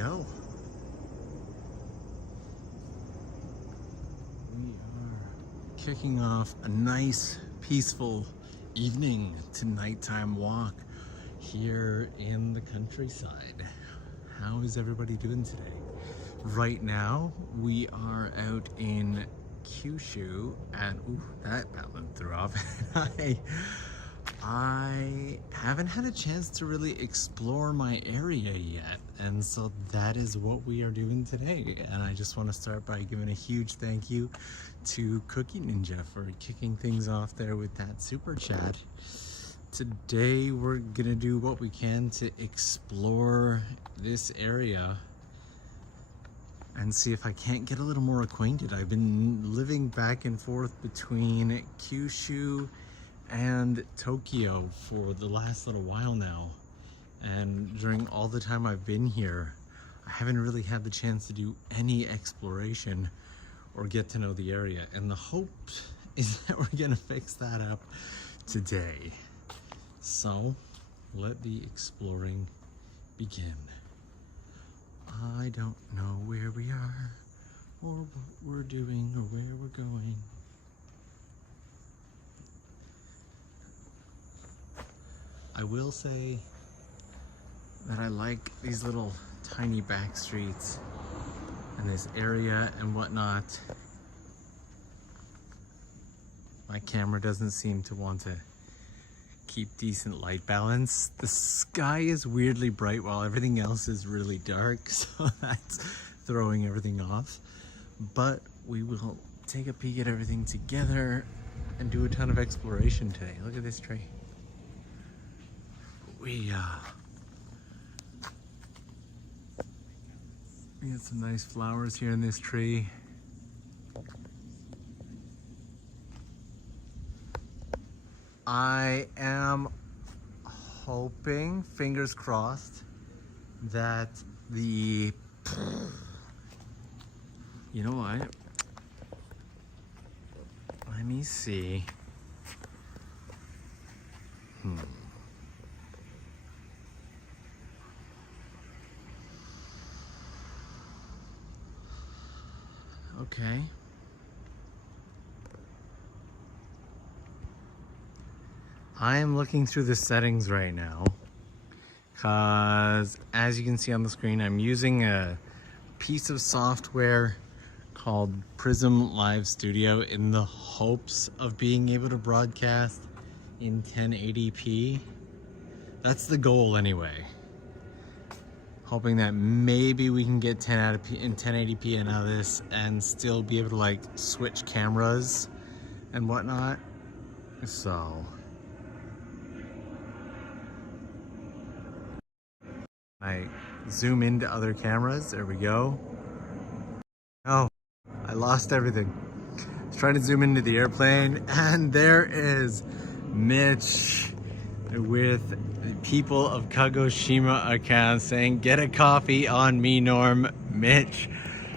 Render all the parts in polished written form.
go. We are kicking off a nice, peaceful evening to nighttime walk here in the countryside. How is everybody doing today? Right now, we are out in Kyushu, and ooh, that ballad threw off. I haven't had a chance to really explore my area yet, and so that is what we are doing today. And I just want to start by giving a huge thank you to Cookie Ninja for kicking things off there with that super chat. Today we're gonna do what we can to explore this area and see if I can't get a little more acquainted. I've been living back and forth between Kyushu and Tokyo for the last little while now, and during all the time I've been here, I haven't really had the chance to do any exploration or get to know the area, and the hope is that we're gonna fix that up today. So let the exploring begin. I don't know where we are or what we're doing or where we're going. I will say that I like these little tiny back streets and this area and whatnot. My camera doesn't seem to want to keep decent light balance. The sky is weirdly bright while everything else is really dark, so that's throwing everything off. But we will take a peek at everything together and do a ton of exploration today. Look at this tree. We got some nice flowers here in this tree. I am hoping, fingers crossed, that the, you know what? Let me see. Okay. I am looking through the settings right now because, as you can see on the screen, I'm using a piece of software called Prism Live Studio in the hopes of being able to broadcast in 1080p. That's the goal anyway. Hoping that maybe we can get 1080p out of this and still be able to like switch cameras and whatnot. So I zoom into other cameras. There we go. Oh, I lost everything. I was trying to zoom into the airplane, and there is Mitch with the People of Kagoshima account saying, "Get a coffee on me, Norm." Mitch,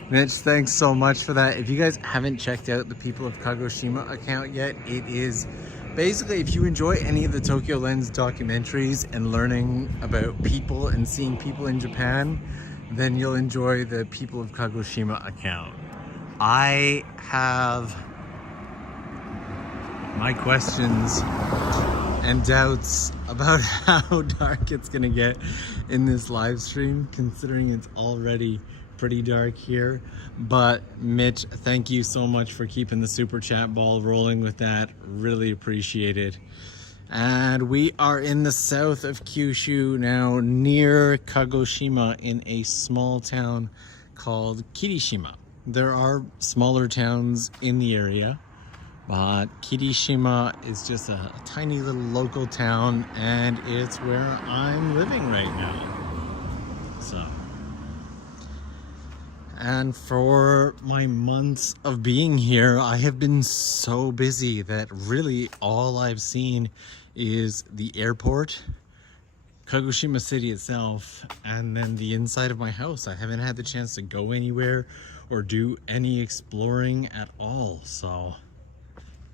thanks so much for that. If you guys haven't checked out the People of Kagoshima account yet, it is basically, if you enjoy any of the TOKYOLENS documentaries and learning about people and seeing people in Japan, then you'll enjoy the People of Kagoshima account. I have my questions and doubts about how dark it's gonna get in this live stream, considering it's already pretty dark here. But Mitch, thank you so much for keeping the super chat ball rolling with that. Really appreciate it. And we are in the south of Kyushu now, near Kagoshima, in a small town called Kirishima. There are smaller towns in the area, but Kirishima is just a tiny little local town, and it's where I'm living right now. So, and for my months of being here, I have been so busy that really all I've seen is the airport, Kagoshima City itself, and then the inside of my house. I haven't had the chance to go anywhere or do any exploring at all. So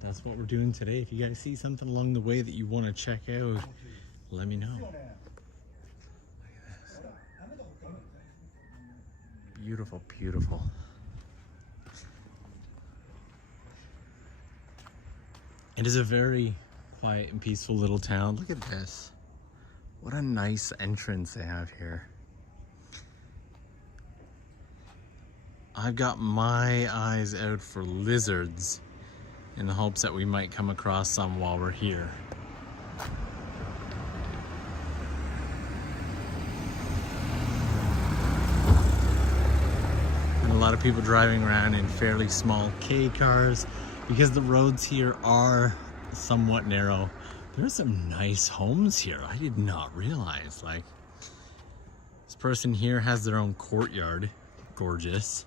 that's what we're doing today. If you guys see something along the way that you want to check out, let me know. Look at this. Beautiful, beautiful. It is a very quiet and peaceful little town. Look at this. What a nice entrance they have here. I've got my eyes out for lizards in the hopes that we might come across some while we're here. And a lot of people driving around in fairly small K cars because the roads here are somewhat narrow. There's some nice homes here. I did not realize. Like, this person here has their own courtyard. Gorgeous.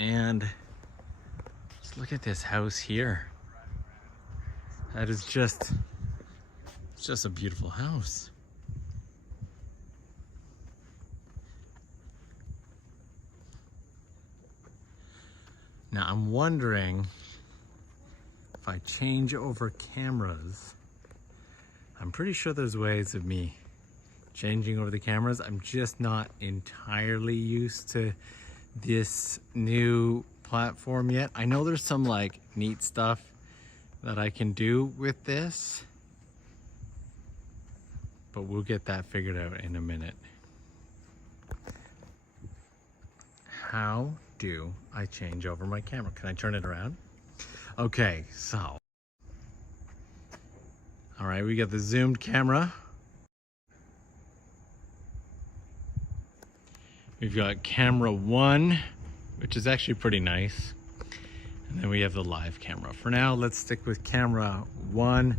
And just look at this house here. That is just, it's just a beautiful house. Now I'm wondering if I change over cameras. I'm pretty sure there's ways of me changing over the cameras. I'm just not entirely used to this new platform yet. I know there's some like neat stuff that I can do with this, but we'll get that figured out in a minute. How do I change over my camera? Can I turn it around? Okay, so. All right, we got the zoomed camera. We've got camera 1, which is actually pretty nice. And then we have the live camera. For now, let's stick with camera 1.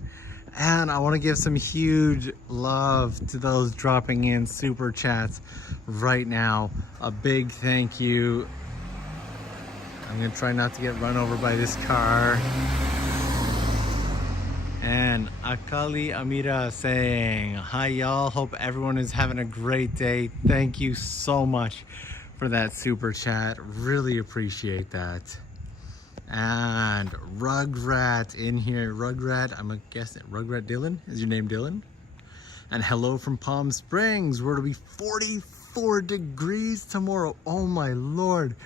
And I want to give some huge love to those dropping in super chats right now. A big thank you. I'm gonna try not to get run over by this car. And Akali Amira saying, hi y'all, hope everyone is having a great day. Thank you so much for that super chat. Really appreciate that. And Rugrat in here. Rugrat, I'm guessing, Rugrat Dylan? Is your name Dylan? And hello from Palm Springs, where it'll be 44 degrees tomorrow. Oh my Lord.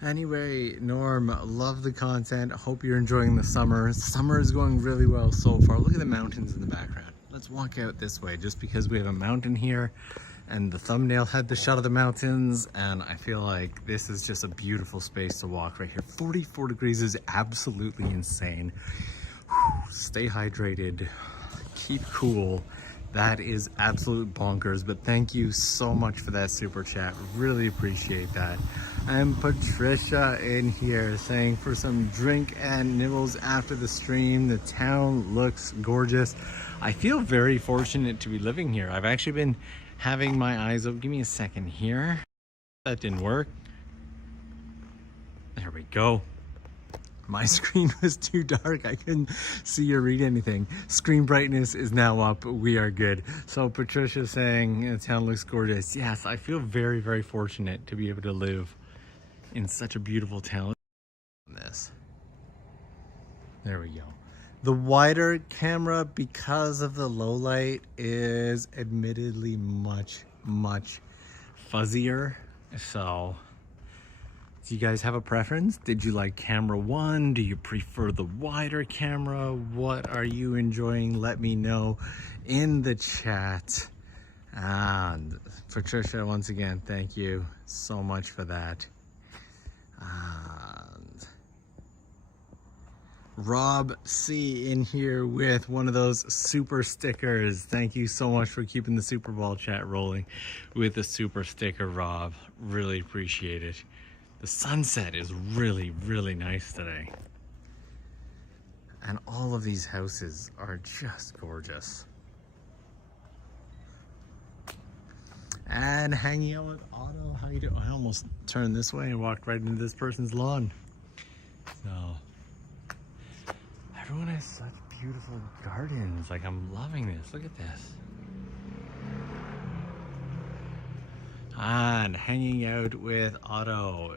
Anyway, Norm, love the content. Hope you're enjoying the summer. Summer is going really well so far. Look at the mountains in the background. Let's walk out this way just because we have a mountain here and the thumbnail had the shot of the mountains, and I feel like this is just a beautiful space to walk right here. 44 degrees is absolutely insane. Whew, stay hydrated, keep cool. That is absolute bonkers, but thank you so much for that super chat. Really appreciate that. And Patricia in here saying, for some drink and nibbles after the stream. The town looks gorgeous. I feel very fortunate to be living here. I've actually been having my eyes open. Give me a second here. That didn't work. There we go. My screen was too dark. I couldn't see or read anything. Screen brightness is now up. We are good. So Patricia saying the town looks gorgeous. Yes, I feel very, very fortunate to be able to live in such a beautiful town. There we go. The wider camera, because of the low light, is admittedly much, much fuzzier. So do you guys have a preference? Did you like camera 1? Do you prefer the wider camera? What are you enjoying? Let me know in the chat. And Patricia, once again, thank you so much for that. And Rob C in here with one of those super stickers. Thank you so much for keeping the Super Bowl chat rolling with the super sticker, Rob. Really appreciate it. The sunset is really, really nice today. And all of these houses are just gorgeous. And hanging out with Otto. How you doing? I almost turned this way and walked right into this person's lawn. So, everyone has such beautiful gardens. Like, I'm loving this. Look at this. And hanging out with Otto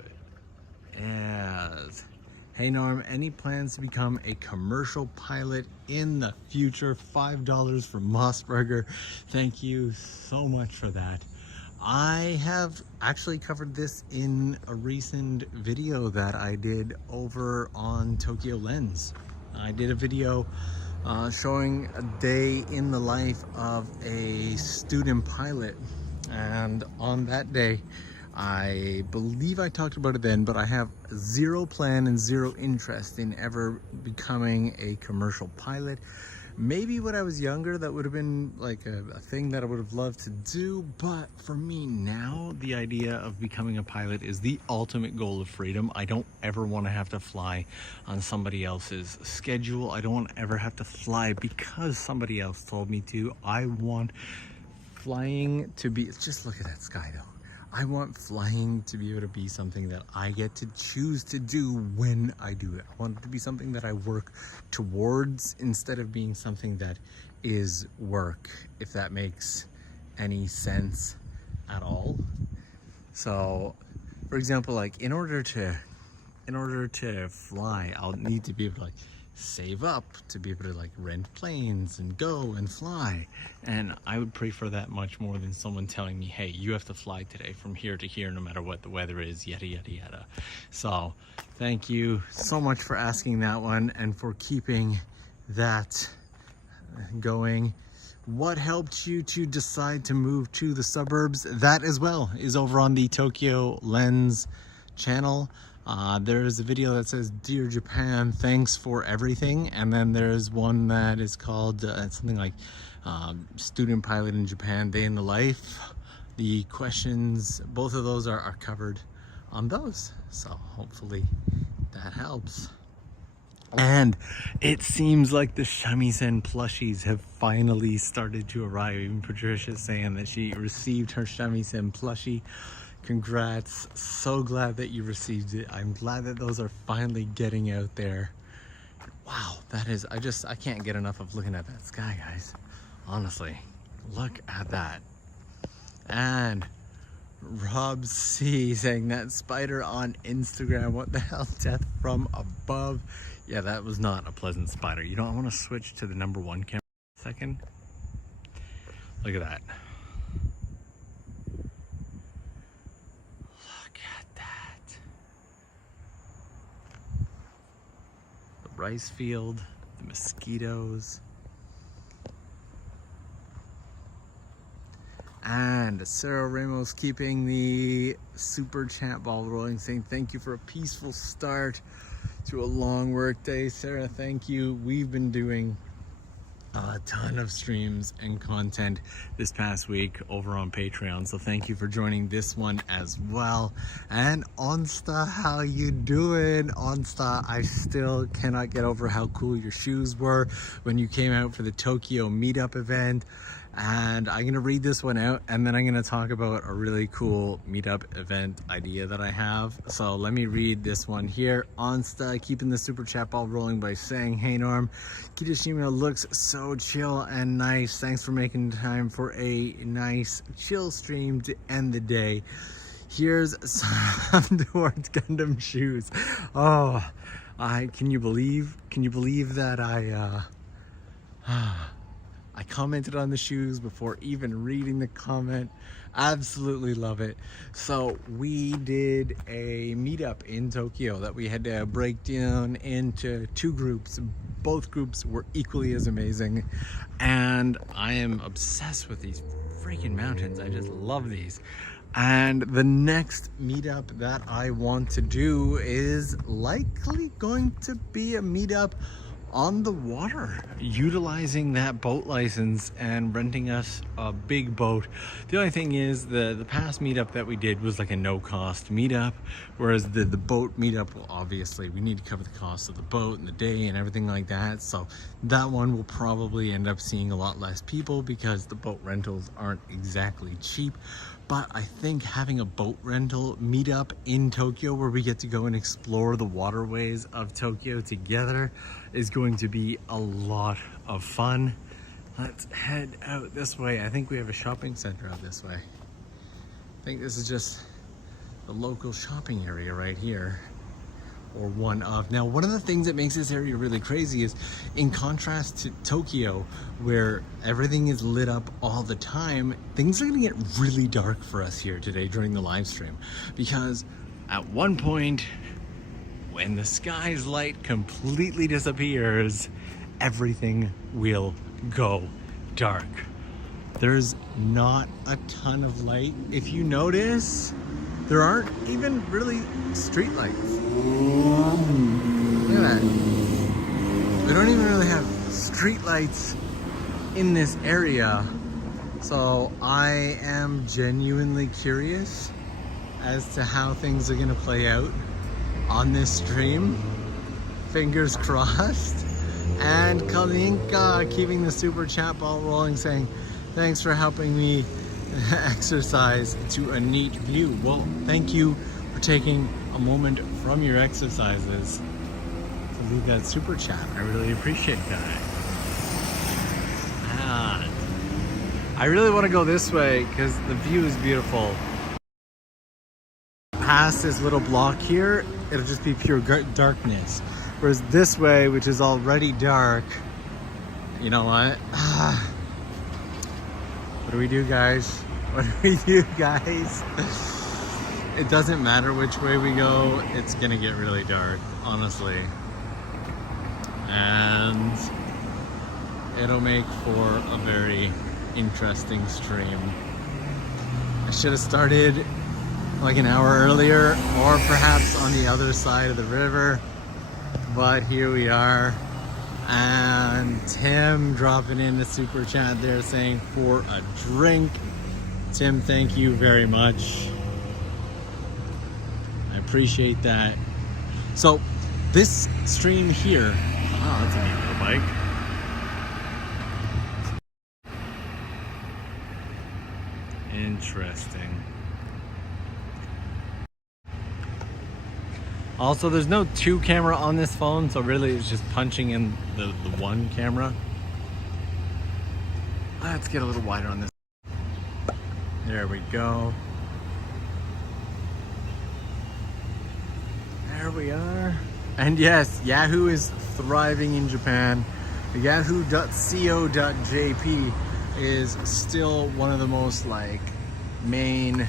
is, hey Norm, any plans to become a commercial pilot in the future? $5 for Mossberger. Thank you so much for that. I have actually covered this in a recent video that I did over on TOKYOLENS. I did a video showing a day in the life of a student pilot, and on that day I believe I talked about it then, but I have zero plan and zero interest in ever becoming a commercial pilot. Maybe when I was younger that would have been like a thing that I would have loved to do, but for me now, the idea of becoming a pilot is the ultimate goal of freedom. I don't ever want to have to fly on somebody else's schedule. I don't want to ever have to fly because somebody else told me to. I want flying to be, just look at that sky though. I want flying to be able to be something that I get to choose to do when I do it. I want it to be something that I work towards instead of being something that is work, if that makes any sense at all. So, for example, like in order to fly, I'll need to be able to like save up to be able to like rent planes and go and fly, and I would prefer that much more than someone telling me, hey, you have to fly today from here to here no matter what the weather is, yada yada yada. So thank you so much for asking that one and for keeping that going. What helped you to decide to move to the suburbs? That as well is over on the TOKYOLENS channel. There's a video that says, Dear Japan, thanks for everything. And then there's one that is called something like Student Pilot in Japan, Day in the Life. The questions, both of those are covered on those. So hopefully that helps. And it seems like the Shamisen plushies have finally started to arrive. Even Patricia's saying that she received her Shamisen plushie. Congrats, so glad that you received it. I'm glad that those are finally getting out there. Wow, that is, I can't get enough of looking at that sky, guys. Honestly, look at that. And Rob C saying that spider on Instagram, what the hell, death from above. Yeah, that was not a pleasant spider. You know, I want to switch to the #1 camera for a second. Look at that. Rice field, the mosquitoes, and Sarah Ramos keeping the super chat ball rolling, saying thank you for a peaceful start to a long work day. Sarah, thank you. We've been doing a ton of streams and content this past week over on Patreon, so thank you for joining this one as well. And Onsta, how you doing? Onsta, I still cannot get over how cool your shoes were when you came out for the Tokyo meetup event. And I'm gonna read this one out and then I'm gonna talk about a really cool meetup event idea that I have. So let me read this one here. Onsta keeping the super chat ball rolling by saying, hey Norm, Kitashima looks so chill and nice. Thanks for making time for a nice chill stream to end the day. Here's some towards Gundam shoes. Oh, can you believe that I commented on the shoes before even reading the comment. Absolutely love it. So we did a meetup in Tokyo that we had to break down into 2 groups. Both groups were equally as amazing. And I am obsessed with these freaking mountains. I just love these. And the next meetup that I want to do is likely going to be a meetup on the water, utilizing that boat license and renting us a big boat. The only thing is the past meetup that we did was like a no-cost meetup, whereas the boat meetup, well, obviously we need to cover the cost of the boat and the day and everything like that. So that one will probably end up seeing a lot less people because the boat rentals aren't exactly cheap. But I think having a boat rental meetup in Tokyo where we get to go and explore the waterways of Tokyo together is going to be a lot of fun. Let's head out this way. I think we have a shopping center out this way. I think this is just the local shopping area right here. or one of. Now, one of the things that makes this area really crazy is, in contrast to Tokyo, where everything is lit up all the time, things are gonna get really dark for us here today during the live stream. Because at one point, when the sky's light completely disappears, everything will go dark. There's not a ton of light. If you notice, there aren't even really street lights. Look at that. We don't even really have street lights in this area. So I am genuinely curious as to how things are gonna play out on this stream. Fingers crossed. And Kalinka keeping the super chat ball rolling, saying, thanks for helping me exercise to a neat view. Well, thank you for taking a moment from your exercises to leave that super chat. I really appreciate that. And I really want to go this way because the view is beautiful. Past this little block here, it'll just be pure darkness. Whereas this way, which is already dark, you know what? What do we do, guys? What do we do, guys? It doesn't matter which way we go, it's gonna get really dark, honestly. And it'll make for a very interesting stream. I should have started like an hour earlier, or perhaps on the other side of the river. But here we are. And Tim dropping in the super chat there saying, for a drink. Tim, thank you very much. I appreciate that. So this stream here, wow, that's a neat little bike. Interesting. Also, there's no 2 camera on this phone, so really it's just punching in the 1 camera. Let's get a little wider on this. There we go. There we are. And yes, Yahoo is thriving in Japan. Yahoo.co.jp is still one of the most like main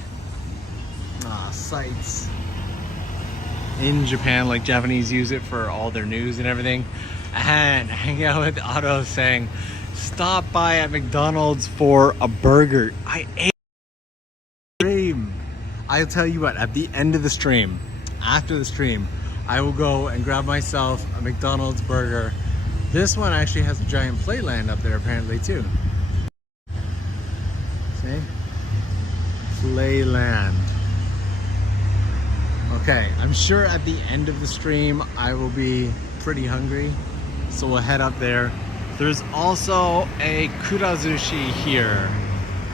sites in Japan. Like, Japanese use it for all their news and everything. And hang out with Otto saying, stop by at McDonald's for a burger. I ate stream. I'll tell you what, at the end of the stream, after the stream, I will go and grab myself a McDonald's burger. This one actually has a giant playland up there apparently too. See? Playland. Okay, I'm sure at the end of the stream I will be pretty hungry, so we'll head up there. There's also a kurazushi here,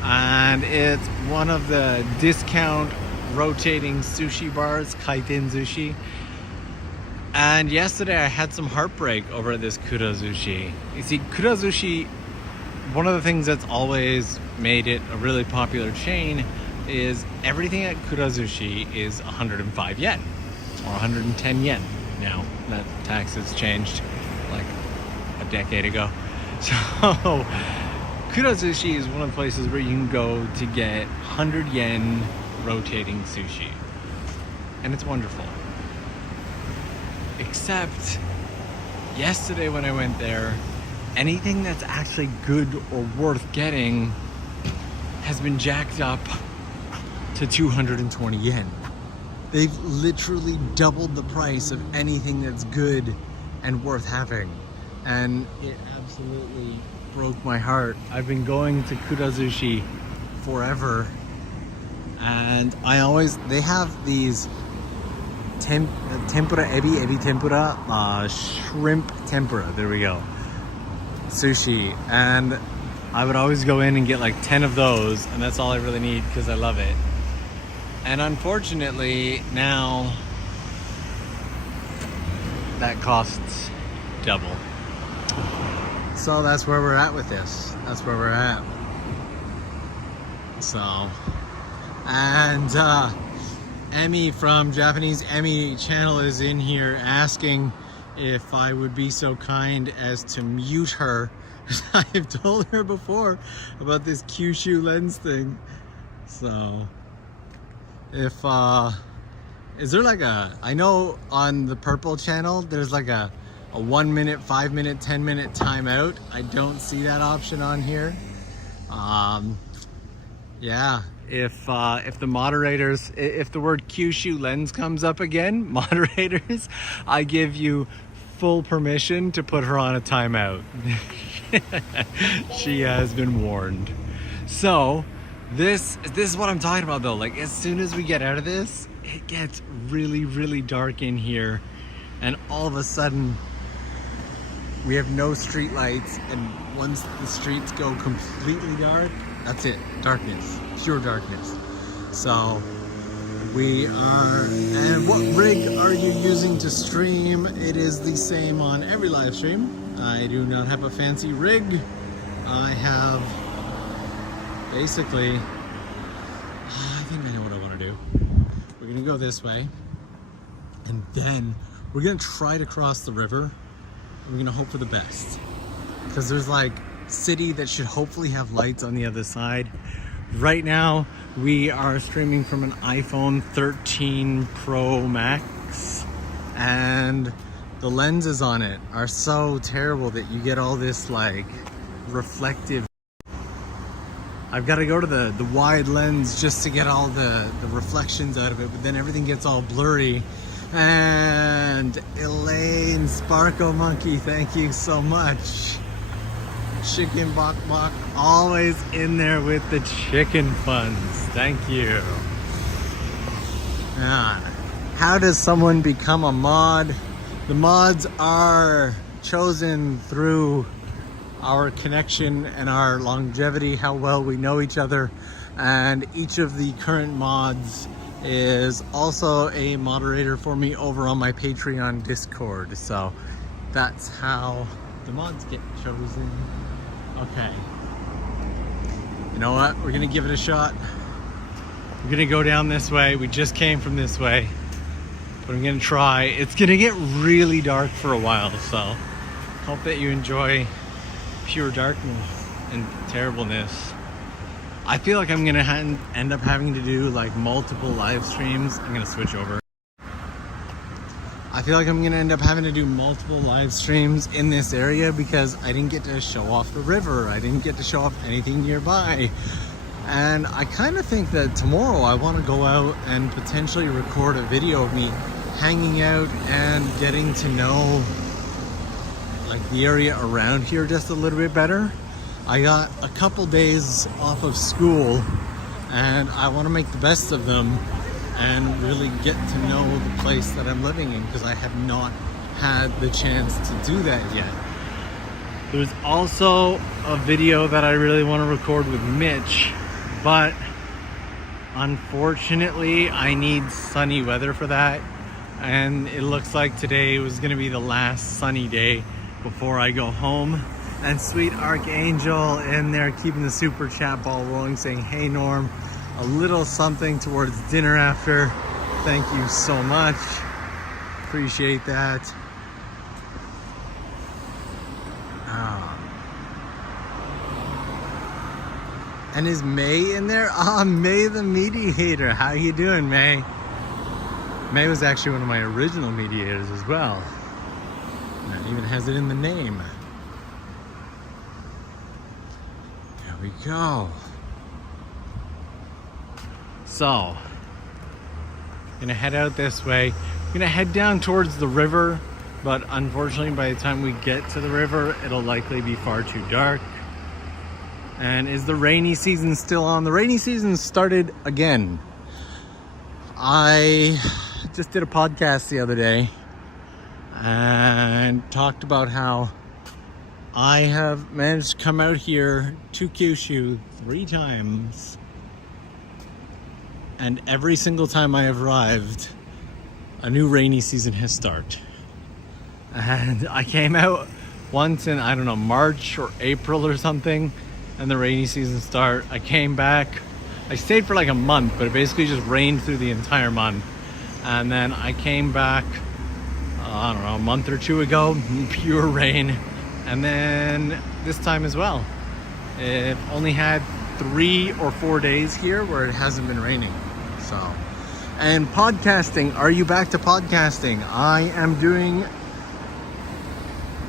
and it's one of the discount rotating sushi bars, kaiten sushi. And yesterday I had some heartbreak over this kurazushi. You see, kurazushi, one of the things that's always made it a really popular chain is everything at kurazushi is 105 yen or 110 yen now. That tax has changed like a decade ago. So kurazushi is one of the places where you can go to get 100 yen rotating sushi, and it's wonderful. Except yesterday when I went there, anything that's actually good or worth getting has been jacked up to 220 yen. They've literally doubled the price of anything that's good and worth having. And it absolutely broke my heart. I've been going to kurazushi forever. And they have these tempura, ebi tempura, shrimp tempura, there we go. Sushi. And I would always go in and get like 10 of those, and that's all I really need because I love it. And unfortunately, now that costs double. So that's where we're at with this. That's where we're at. So, and Emmy from Japanese Emmy channel is in here asking if I would be so kind as to mute her. I have told her before about this Kyushu lens thing. So if is there like I know on the purple channel there's like a 1 minute, 5 minute, 10 minute timeout. I don't see that option on here. Yeah, if the moderators, if the word Kyushu lens comes up again, moderators, I give you full permission to put her on a timeout. She has been warned. So this is what I'm talking about though. Like as soon as we get out of this, it gets really, really dark in here, and all of a sudden we have no street lights, and once the streets go completely dark, that's it, darkness, pure darkness. So we are, and what rig are you using to stream? It is the same on every live stream. I do not have a fancy rig. I have basically, I think I know what I want to do. We're gonna go this way, and then we're gonna try to cross the river. We're gonna hope for the best, because there's like city that should hopefully have lights on the other side. Right now we are streaming from an iPhone 13 Pro Max, and the lenses on it are so terrible that you get all this like reflective. I've got to go to the wide lens just to get all the reflections out of it, but then everything gets all blurry. And Elaine Sparkle Monkey, thank you so much. Chicken Bok Bok, always in there with the chicken funds. Thank you. How does someone become a mod? The mods are chosen through our connection and our longevity, how well we know each other. And each of the current mods is also a moderator for me over on my Patreon Discord. So that's how the mods get chosen. Okay. You know what? We're gonna give it a shot. We're gonna go down this way. We just came from this way, but I'm gonna try. It's gonna get really dark for a while, so hope that you enjoy pure darkness and terribleness. I feel like I'm gonna end up having to do like multiple live streams. I'm gonna switch over. I feel like I'm gonna end up having to do multiple live streams in this area because I didn't get to show off the river. I didn't get to show off anything nearby. And I kind of think that tomorrow I want to go out and potentially record a video of me hanging out and getting to know like the area around here just a little bit better. I got a couple days off of school and I want to make the best of them and really get to know the place that I'm living in, because I have not had the chance to do that yet. There's also a video that I really want to record with Mitch, but unfortunately I need sunny weather for that, and it looks like today was going to be the last sunny day before I go home. And sweet Archangel in there keeping the super chat ball rolling, saying, hey Norm, a little something towards dinner after. Thank you so much. Appreciate that. And is May in there? May the mediator. How you doing, May? May was actually one of my original mediators as well. It even has it in the name. There we go. So, gonna head out this way. Gonna head down towards the river, but unfortunately by the time we get to the river, it'll likely be far too dark. And is the rainy season still on? The rainy season started again. I just did a podcast the other day and talked about how I have managed to come out here to Kyushu 3 times, and every single time I have arrived, a new rainy season has started. And I came out once in, I don't know, March or April or something, and the rainy season started. I came back I stayed for like a month, but it basically just rained through the entire month. And then I came back, I don't know, a month or two ago, pure rain. And then this time as well. It only had 3 or 4 days here where it hasn't been raining. So, and podcasting, are you back to podcasting? I am doing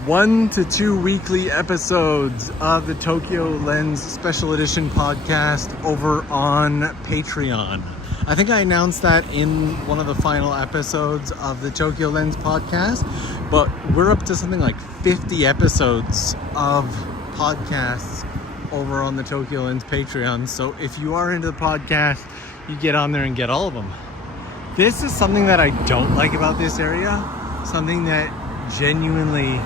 1 to 2 weekly episodes of the TOKYOLENS special edition podcast over on Patreon. I think I announced that in one of the final episodes of the TOKYOLENS podcast, but we're up to something like 50 episodes of podcasts over on the TOKYOLENS Patreon. So if you are into the podcast, you get on there and get all of them. This is something that I don't like about this area, something that genuinely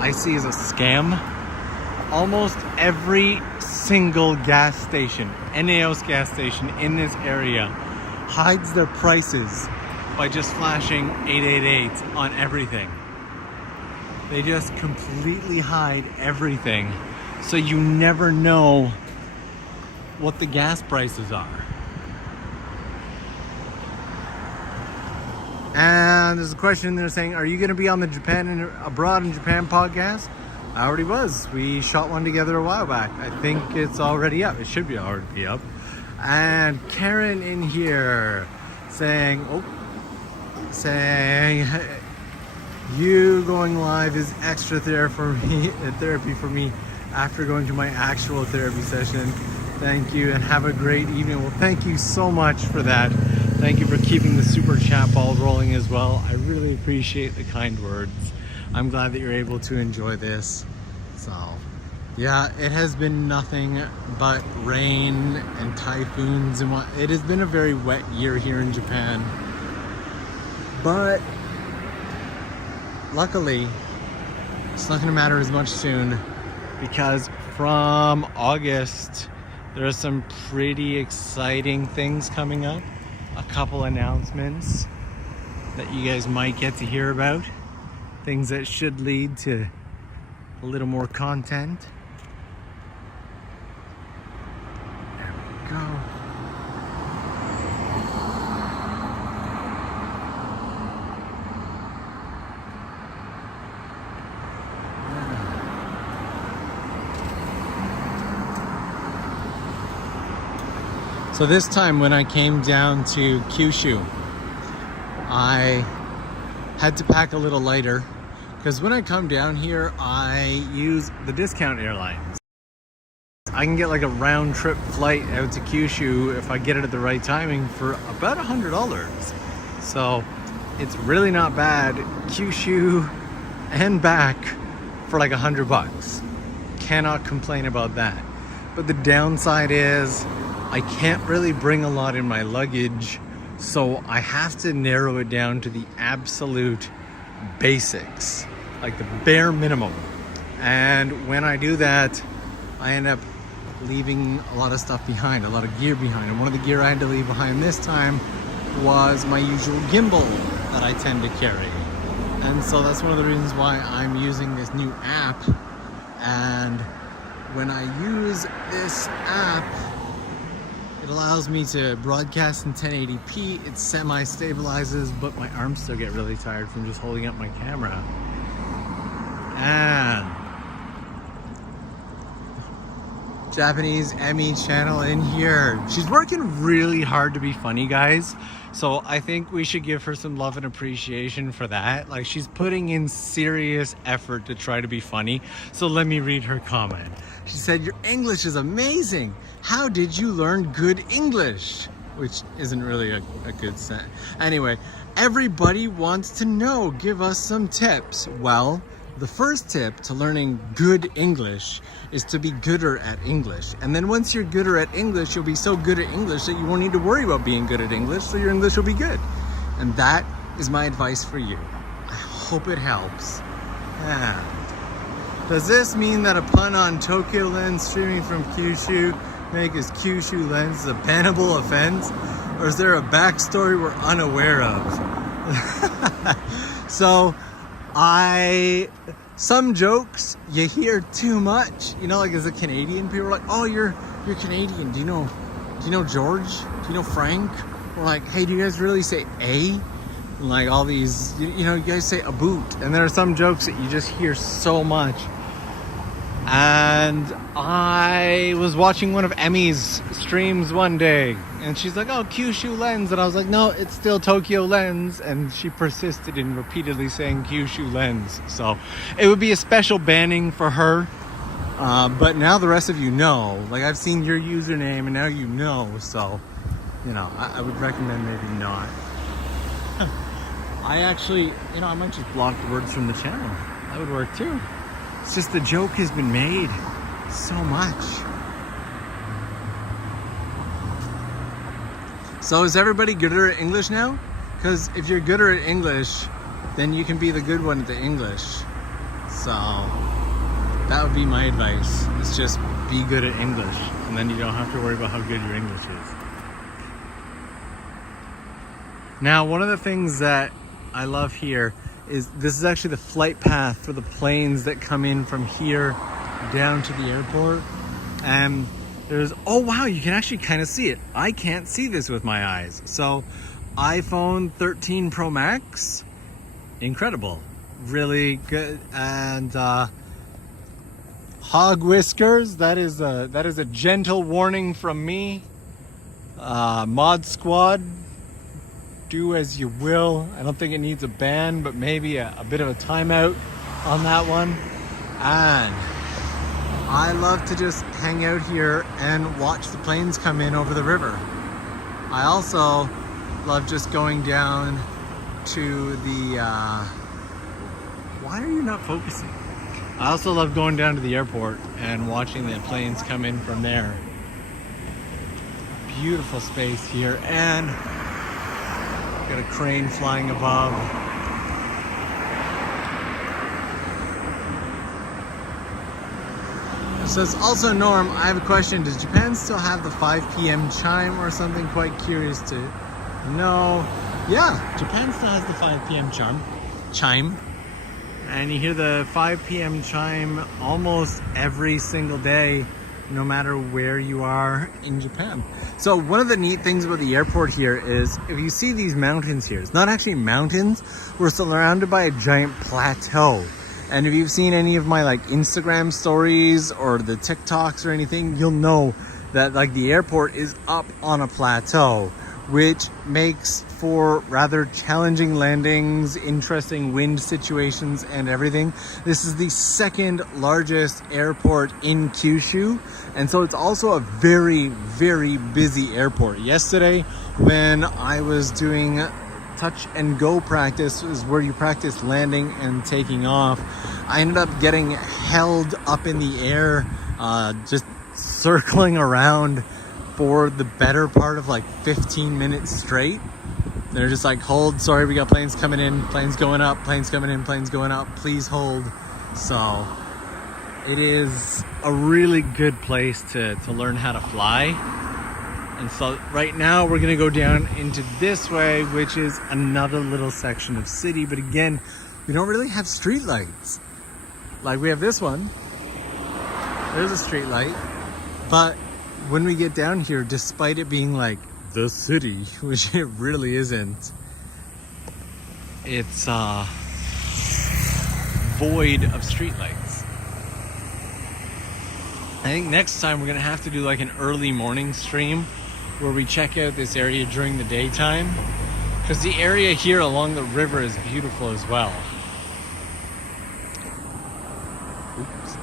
I see as a scam. Almost every single gas station, NAOS gas station in this area hides their prices by just flashing 888 on everything. They just completely hide everything, so you never know what the gas prices are. And there's a question there saying, are you going to be on the Japan and Abroad in Japan podcast? I already was. We shot one together a while back. I think it's already up. It should be already be up. And Karen in here saying, you going live is extra therapy for me after going to my actual therapy session. Thank you and have a great evening. Well, thank you so much for that. Thank you for keeping the super chat ball rolling as well. I really appreciate the kind words. I'm glad that you're able to enjoy this. So, yeah, it has been nothing but rain and typhoons and what. It has been a very wet year here in Japan. But luckily, it's not going to matter as much soon, because from August, there are some pretty exciting things coming up. A couple announcements that you guys might get to hear about. Things that should lead to a little more content. There we go. So this time when I came down to Kyushu, I had to pack a little lighter, because when I come down here, I use the discount airlines. I can get like a round trip flight out to Kyushu if I get it at the right timing for about $100. So it's really not bad. Kyushu and back for like $100. Cannot complain about that. But the downside is I can't really bring a lot in my luggage, so I have to narrow it down to the absolute basics, like the bare minimum. And when I do that, I end up leaving a lot of stuff behind, a lot of gear behind. And one of the gear I had to leave behind this time was my usual gimbal that I tend to carry. And so that's one of the reasons why I'm using this new app. And when I use this app, it allows me to broadcast in 1080p. It semi-stabilizes, but my arms still get really tired from just holding up my camera. And Japanese Emmy channel in here. She's working really hard to be funny, guys. So I think we should give her some love and appreciation for that. Like, she's putting in serious effort to try to be funny. So let me read her comment. She said, "Your English is amazing. How did you learn good English?" Which isn't really a good sentence. Anyway, everybody wants to know. Give us some tips. Well, the first tip to learning good English is to be gooder at English. And then once you're gooder at English, you'll be so good at English that you won't need to worry about being good at English, so your English will be good. And that is my advice for you. I hope it helps. Does this mean that a pun on TOKYOLENS streaming from Kyushu make his Kyushu lens a bannable offense? Or is there a backstory we're unaware of? So, some jokes you hear too much, you know, like as a Canadian, people are like, "Oh, you're Canadian. Do do you know George? Do you know Frank? We're like, hey, do you guys really say A? And like all these, you know, you guys say a boot. And there are some jokes that you just hear so much. And I was watching one of Emmy's streams one day, and she's like, oh, Kyushu Lens. And I was like, no, it's still Tokyo Lens. And she persisted in repeatedly saying Kyushu Lens. So it would be a special banning for her. But now the rest of you know. Like, I've seen your username, and now you know. So, you know, I would recommend maybe not. I actually, you know, I might just block the words from the channel. That would work too. It's just the joke has been made so much. So is everybody gooder at English now? Because if you're gooder at English, then you can be the good one at the English. So that would be my advice. It's just be good at English, and then you don't have to worry about how good your English is. Now, one of the things that I love here is this is actually the flight path for the planes that come in from here down to the airport. And there's, oh wow, you can actually kind of see it. I can't see this with my eyes. So iPhone 13 Pro Max, incredible, really good. And hog whiskers, that is a gentle warning from me. Mod Squad, do as you will. I don't think it needs a ban, but maybe a bit of a timeout on that one. And I love to just hang out here and watch the planes come in over the river. I also love just going down to the, why are you not focusing? I also love going down to the airport and watching the planes come in from there. Beautiful space here, and got a crane flying above. So it's also, Norm, I have a question. Does Japan still have the 5 p.m. chime or something? Quite curious to know. Yeah, Japan still has the 5 p.m. chime. And you hear the 5 p.m. chime almost every single day, no matter where you are in Japan. So one of the neat things about the airport here is, if you see these mountains here, it's not actually mountains. We're surrounded by a giant plateau. And if you've seen any of my like Instagram stories or the TikToks or anything, you'll know that like the airport is up on a plateau, which makes for rather challenging landings, interesting wind situations and everything. This is the second largest airport in Kyushu, and so it's also a very, very busy airport. Yesterday, when I was doing touch and go practice, is where you practice landing and taking off, I ended up getting held up in the air, just circling around for the better part of like 15 minutes straight. They're just like, hold, sorry, we got planes coming in, planes going up, planes coming in, planes going up, please hold. So it is a really good place to learn how to fly. And so right now we're gonna go down into this way, which is another little section of city. But again, we don't really have street lights. Like we have this one, there's a street light, but when we get down here, despite it being like the city, which it really isn't, it's void of streetlights. I think next time we're gonna have to do like an early morning stream where we check out this area during the daytime, because the area here along the river is beautiful as well. Oops.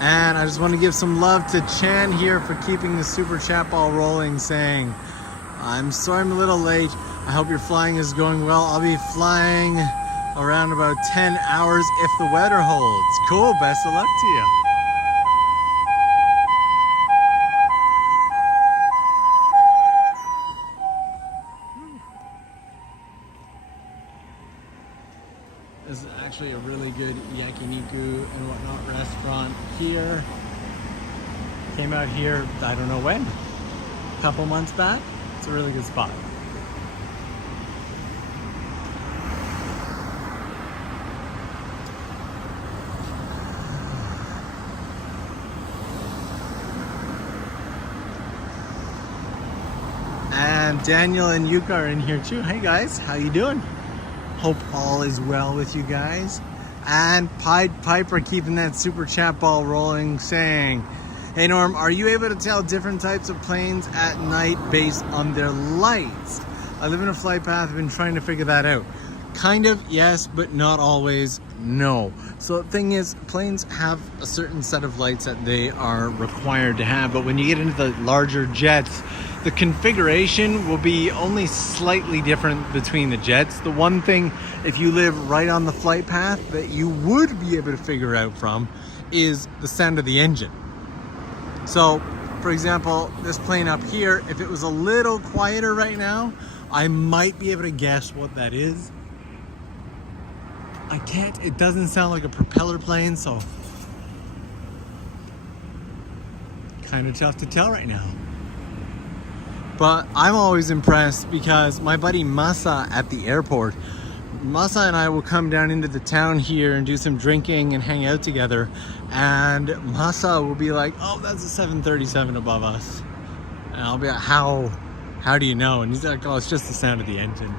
And I just want to give some love to Chan here for keeping the super chat ball rolling, saying, I'm sorry I'm a little late. I hope your flying is going well. I'll be flying around about 10 hours if the weather holds. Cool, best of luck to you. This is actually a really good yakiniku and whatnot restaurant here. Came out here, I don't know when, a couple months back. It's a really good spot. Daniel and Yuka are in here too. Hey guys, how you doing? Hope all is well with you guys. And Pied Piper keeping that super chat ball rolling, saying, hey Norm, are you able to tell different types of planes at night based on their lights? I live in a flight path, I've been trying to figure that out. Kind of, yes, but not always, no. So the thing is, planes have a certain set of lights that they are required to have, but when you get into the larger jets, the configuration will be only slightly different between the jets. The one thing, if you live right on the flight path, that you would be able to figure out from is the sound of the engine. So, for example, this plane up here, if it was a little quieter right now, I might be able to guess what that is. I can't, it doesn't sound like a propeller plane, so kind of tough to tell right now. But I'm always impressed because my buddy Masa at the airport, Masa and I will come down into the town here and do some drinking and hang out together, and Masa will be like, oh, that's a 737 above us. And I'll be like, how do you know? And he's like, oh, it's just the sound of the engine.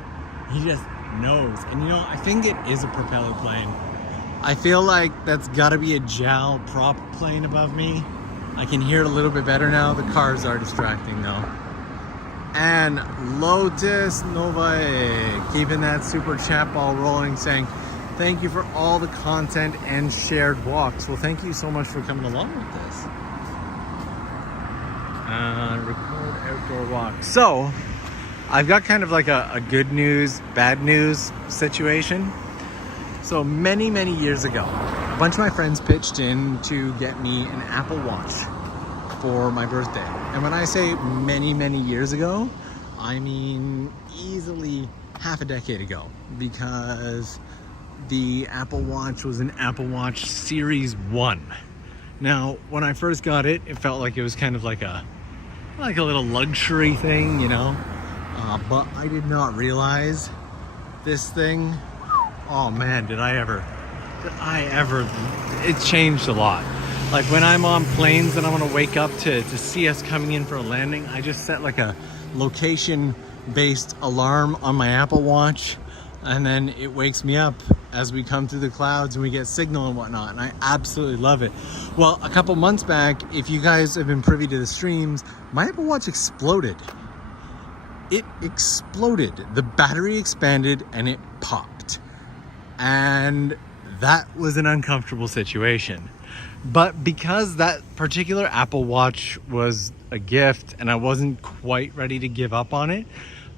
He just knows. And you know, I think it is a propeller plane. I feel like that's gotta be a JAL prop plane above me. I can hear it a little bit better now. The cars are distracting though. And Lotus Novae keeping that super chat ball rolling, saying thank you for all the content and shared walks. Well, thank you so much for coming along with this. Record outdoor walk. So I've got kind of like a good news, bad news situation. So many years ago, a bunch of my friends pitched in to get me an Apple Watch for my birthday. And when I say many years ago, I mean easily half a decade ago, because the Apple Watch was an Apple Watch Series 1. Now, when I first got it, it felt like it was kind of like a little luxury thing, you know? But I did not realize this thing, oh man, did I ever, it changed a lot. Like when I'm on planes and I want to wake up to see us coming in for a landing, I just set like a location-based alarm on my Apple Watch, and then it wakes me up as we come through the clouds and we get signal and whatnot, and I absolutely love it. Well, a couple months back, if you guys have been privy to the streams, my Apple Watch exploded. It exploded. The battery expanded and it popped. And that was an uncomfortable situation. But because that particular Apple Watch was a gift and I wasn't quite ready to give up on it,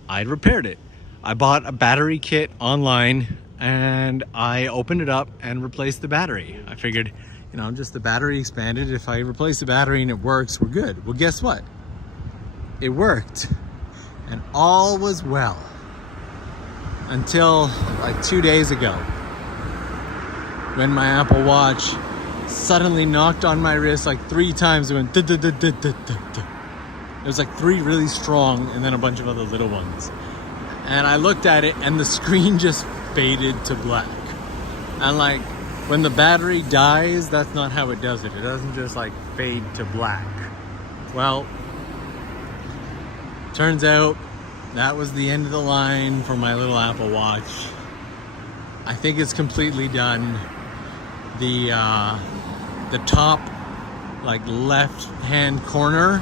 I repaired it. I bought a battery kit online and I opened it up and replaced the battery. I figured, you know, just the battery expanded. If I replace the battery and it works, we're good. Well, guess what? It worked. And all was well. Until like 2 days ago, when my Apple Watch suddenly knocked on my wrist like 3 times. It went duh, duh, duh, duh, duh, duh, duh. It was like 3 really strong and then a bunch of other little ones. And I looked at it and the screen just faded to black. And like when the battery dies, that's not how it does it. It doesn't just like fade to black. Well, turns out that was the end of the line for my little Apple Watch. I think it's completely done. The top, like left hand corner,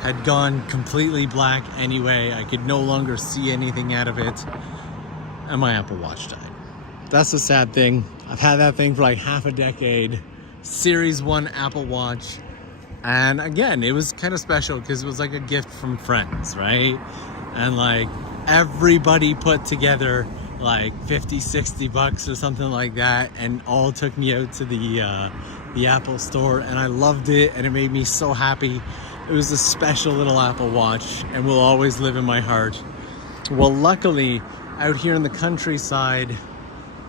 had gone completely black anyway. I could no longer see anything out of it, and my Apple Watch died. That's the sad thing. I've had that thing for like half a decade. Series 1 Apple Watch. And again, it was kind of special because it was like a gift from friends, right? And like everybody put together like 50-60 bucks or something like that, and all took me out to the Apple store, and I loved it and it made me so happy. It was a special little Apple Watch and will always live in my heart. Well, luckily out here in the countryside,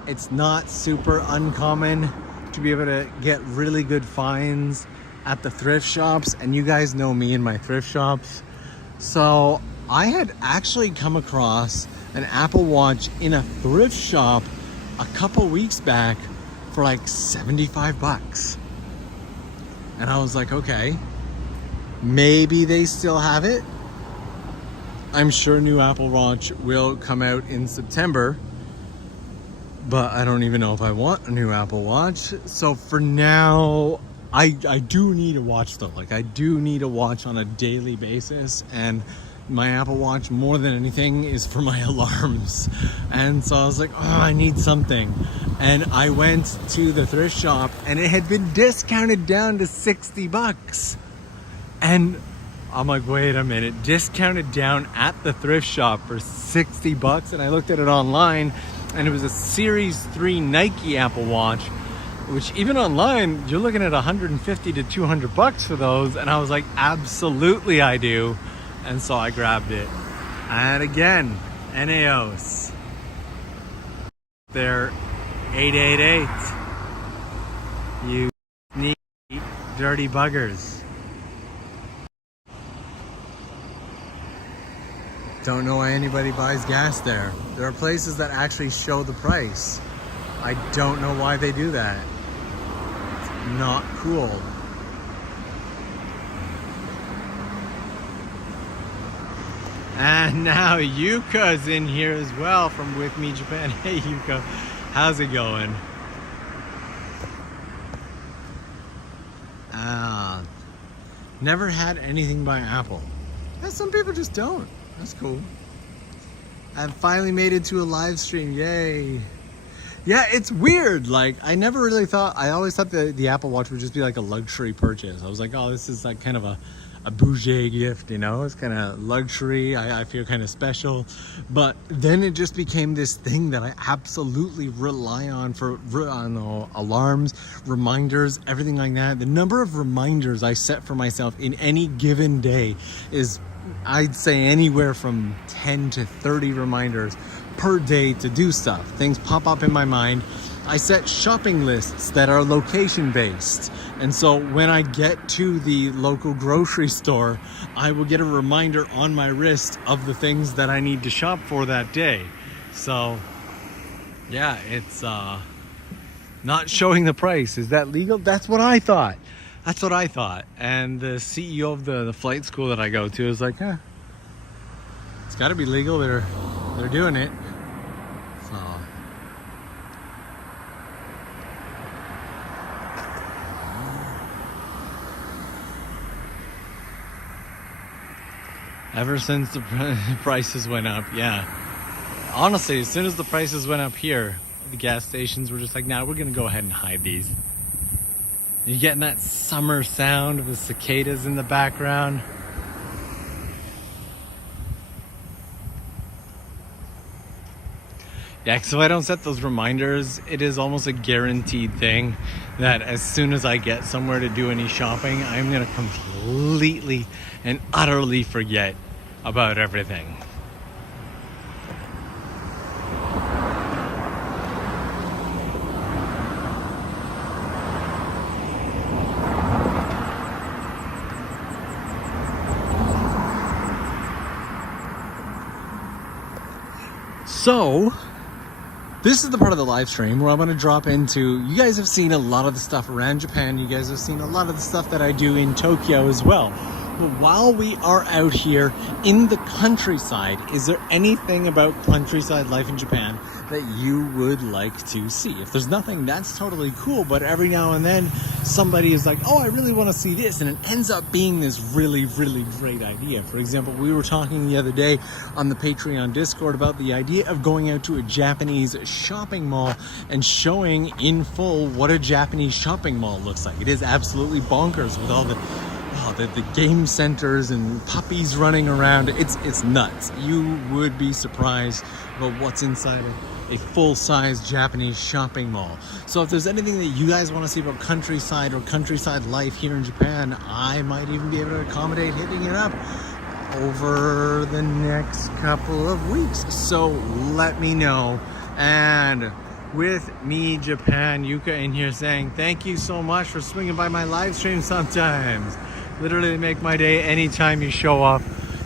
it's not super uncommon to be able to get really good finds at the thrift shops, and you guys know me and my thrift shops. So I had actually come across an Apple Watch in a thrift shop a couple weeks back for like 75 bucks. And I was like, okay, maybe they still have it. I'm sure a new Apple Watch will come out in September, but I don't even know if I want a new Apple Watch. So for now, I do need a watch though. Like, I do need a watch on a daily basis, and my Apple Watch, more than anything, is for my alarms. And so I was like, oh, I need something. And I went to the thrift shop, and it had been discounted down to 60 bucks. And I'm like, wait a minute, discounted down at the thrift shop for 60 bucks? And I looked at it online, and it was a Series 3 Nike Apple Watch, which even online, you're looking at 150 to 200 bucks for those. And I was like, absolutely I do. And so I grabbed it. And again, NAOS. They're 888. You sneaky, dirty buggers. Don't know why anybody buys gas there. There are places that actually show the price. I don't know why they do that. It's not cool. And now Yuka's in here as well from With Me Japan. Hey Yuka, how's it going? Never had anything by Apple. Some people just don't. That's cool. I've finally made it to a live stream. Yay. Yeah, it's weird. Like, I never really thought, I always thought the Apple Watch would just be like a luxury purchase. I was like, oh, this is like kind of a bougie gift, you know? It's kind of luxury. I feel kind of special. But then it just became this thing that I absolutely rely on for alarms, reminders, everything like that. The number of reminders I set for myself in any given day is, I'd say, anywhere from 10 to 30 reminders per day to do stuff. Things pop up in my mind. I set shopping lists that are location based. And so when I get to the local grocery store, I will get a reminder on my wrist of the things that I need to shop for that day. So yeah, it's not showing the price. Is that legal? That's what I thought. That's what I thought. And the CEO of the flight school that I go to is like, it's got to be legal. They're doing it. So ever since the prices went up, yeah. Honestly, as soon as the prices went up here, the gas stations were just like, nah, we're gonna go ahead and hide these. You're getting that summer sound of the cicadas in the background. Yeah, so I don't set those reminders. It is almost a guaranteed thing that as soon as I get somewhere to do any shopping, I'm gonna completely and utterly forget about everything. So, this is the part of the live stream where I'm going to drop into, you guys have seen a lot of the stuff around Japan, you guys have seen a lot of the stuff that I do in Tokyo as well. But while we are out here in the countryside, is there anything about countryside life in Japan that you would like to see? If there's nothing, that's totally cool, but every now and then somebody is like, oh, I really want to see this, and it ends up being this really, really great idea. For example, we were talking the other day on the Patreon Discord about the idea of going out to a Japanese shopping mall and showing in full what a Japanese shopping mall looks like. It is absolutely bonkers with all the game centers and puppies running around. It's nuts. You would be surprised about what's inside a full-size Japanese shopping mall. So if there's anything that you guys want to see about countryside or countryside life here in Japan, I might even be able to accommodate hitting it up over the next couple of weeks. So let me know. And With Me Japan, Yuka in here saying thank you so much for swinging by my live stream sometimes. Literally make my day anytime you show up.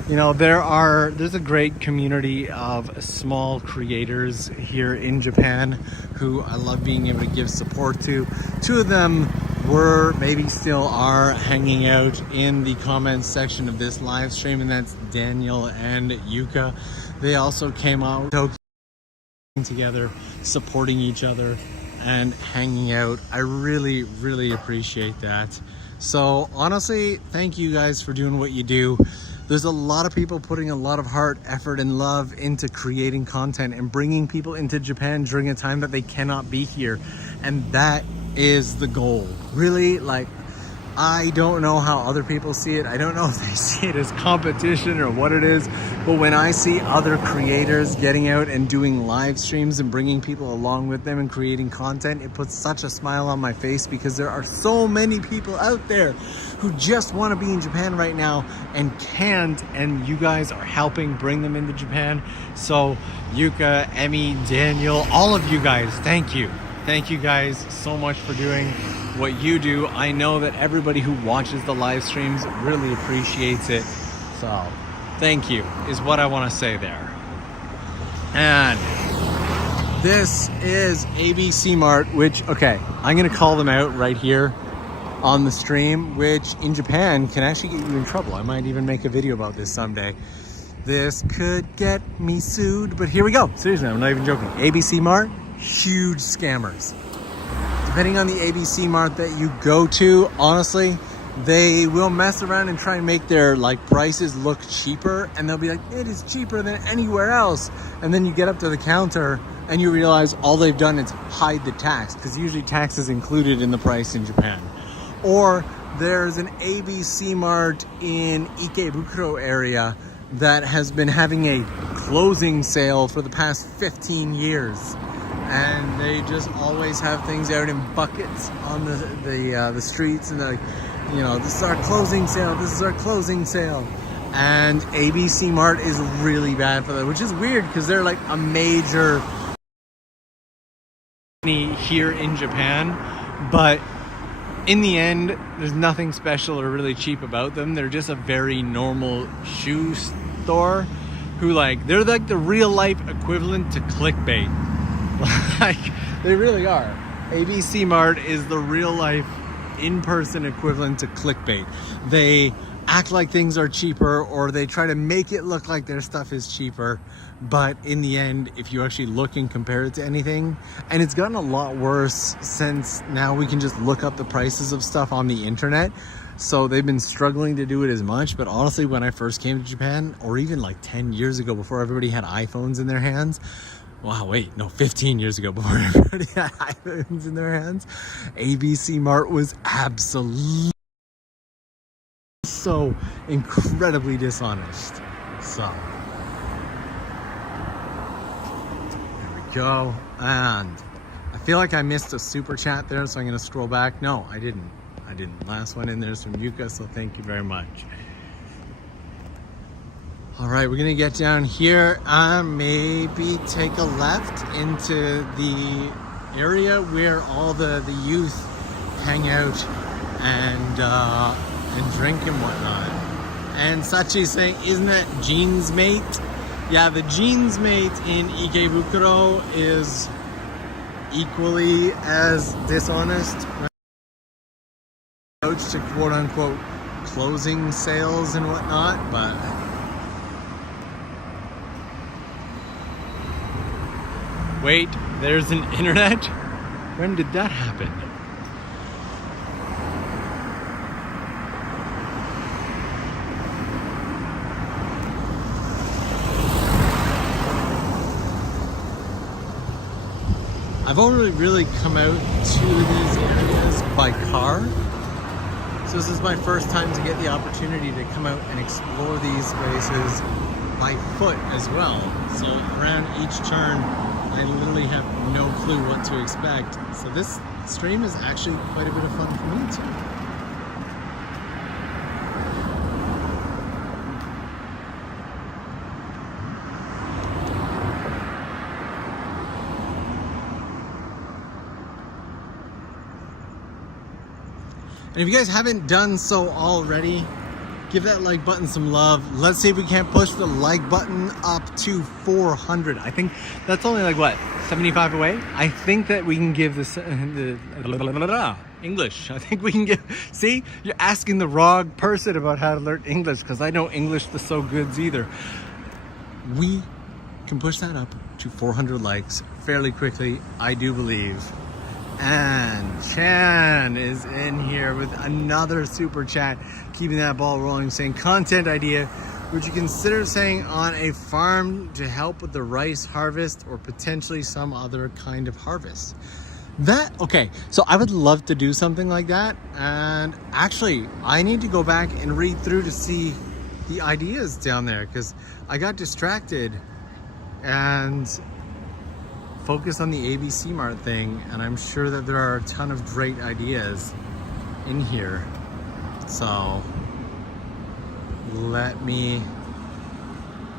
You know, there's a great community of small creators here in Japan who I love being able to give support to. Two of them were, maybe still are, hanging out in the comments section of this live stream, and that's Daniel and Yuka. They also came out together, supporting each other and hanging out. I really appreciate that. So honestly, thank you guys for doing what you do. There's a lot of people putting a lot of heart, effort, and love into creating content and bringing people into Japan during a time that they cannot be here. And that is the goal. Really, like, I don't know how other people see it. I don't know if they see it as competition or what it is, but when I see other creators getting out and doing live streams and bringing people along with them and creating content, it puts such a smile on my face, because there are so many people out there who just want to be in Japan right now and can't, and you guys are helping bring them into Japan. So Yuka, Emmy, Daniel, all of you guys, thank you. Thank you guys so much for doing what you do. I know that everybody who watches the live streams really appreciates it. So thank you is what I want to say there. And this is ABC Mart, which, okay, I'm going to call them out right here on the stream, which in Japan can actually get you in trouble. I might even make a video about this someday. This could get me sued, but here we go. Seriously, I'm not even joking. ABC Mart, huge scammers. Depending on the ABC Mart that you go to, honestly, they will mess around and try and make their prices look cheaper, and they'll be like, it is cheaper than anywhere else. And then you get up to the counter and you realize all they've done is hide the tax, because usually tax is included in the price in Japan. Or there's an ABC Mart in Ikebukuro area that has been having a closing sale for the past 15 years. And they just always have things out in buckets on the streets, and they're like, you know, this is our closing sale, this is our closing sale. And ABC Mart is really bad for that, which is weird, because they're like a major here in Japan, but in the end, there's nothing special or really cheap about them. They're just a very normal shoe store who, they're like the real life equivalent to clickbait. Like, they really are. ABC Mart is the real life in-person equivalent to clickbait. They act like things are cheaper, or they try to make it look like their stuff is cheaper, but in the end, if you actually look and compare it to anything, and it's gotten a lot worse since now we can just look up the prices of stuff on the internet, so they've been struggling to do it as much. But honestly, when I first came to Japan, or even 10 years ago, before everybody had iPhones in their hands, 15 years ago, before everybody had iPhones in their hands, ABC Mart was absolutely so incredibly dishonest. So there we go. And I feel like I missed a super chat there, so I'm going to scroll back. No, I didn't. Last one in there's from Yuka, so thank you very much. All right, we're gonna get down here and maybe take a left into the area where all the youth hang out and drink and whatnot. And Sachi's saying, isn't that Jeans Mate? Yeah, the Jeans Mate in Ikebukuro is equally as dishonest. To quote unquote closing sales and whatnot, but wait, there's an internet? When did that happen? I've only really come out to these areas by car. So this is my first time to get the opportunity to come out and explore these spaces by foot as well. So around each turn, I literally have no clue what to expect. So this stream is actually quite a bit of fun for me too. And if you guys haven't done so already, give that like button some love. Let's see if we can't push the like button up to 400. I think that's only 75 away. I think that we can give this English. I think we can get, see, you're asking the wrong person about how to learn English, because I know English the so goods either. We can push that up to 400 likes fairly quickly, I do believe. And Chan is in here with another super chat, keeping that ball rolling, saying content idea, would you consider saying on a farm to help with the rice harvest or potentially some other kind of harvest? That, okay, so I would love to do something like that, and actually I need to go back and read through to see the ideas down there, because I got distracted and focused on the ABC Mart thing, and I'm sure that there are a ton of great ideas in here. So let me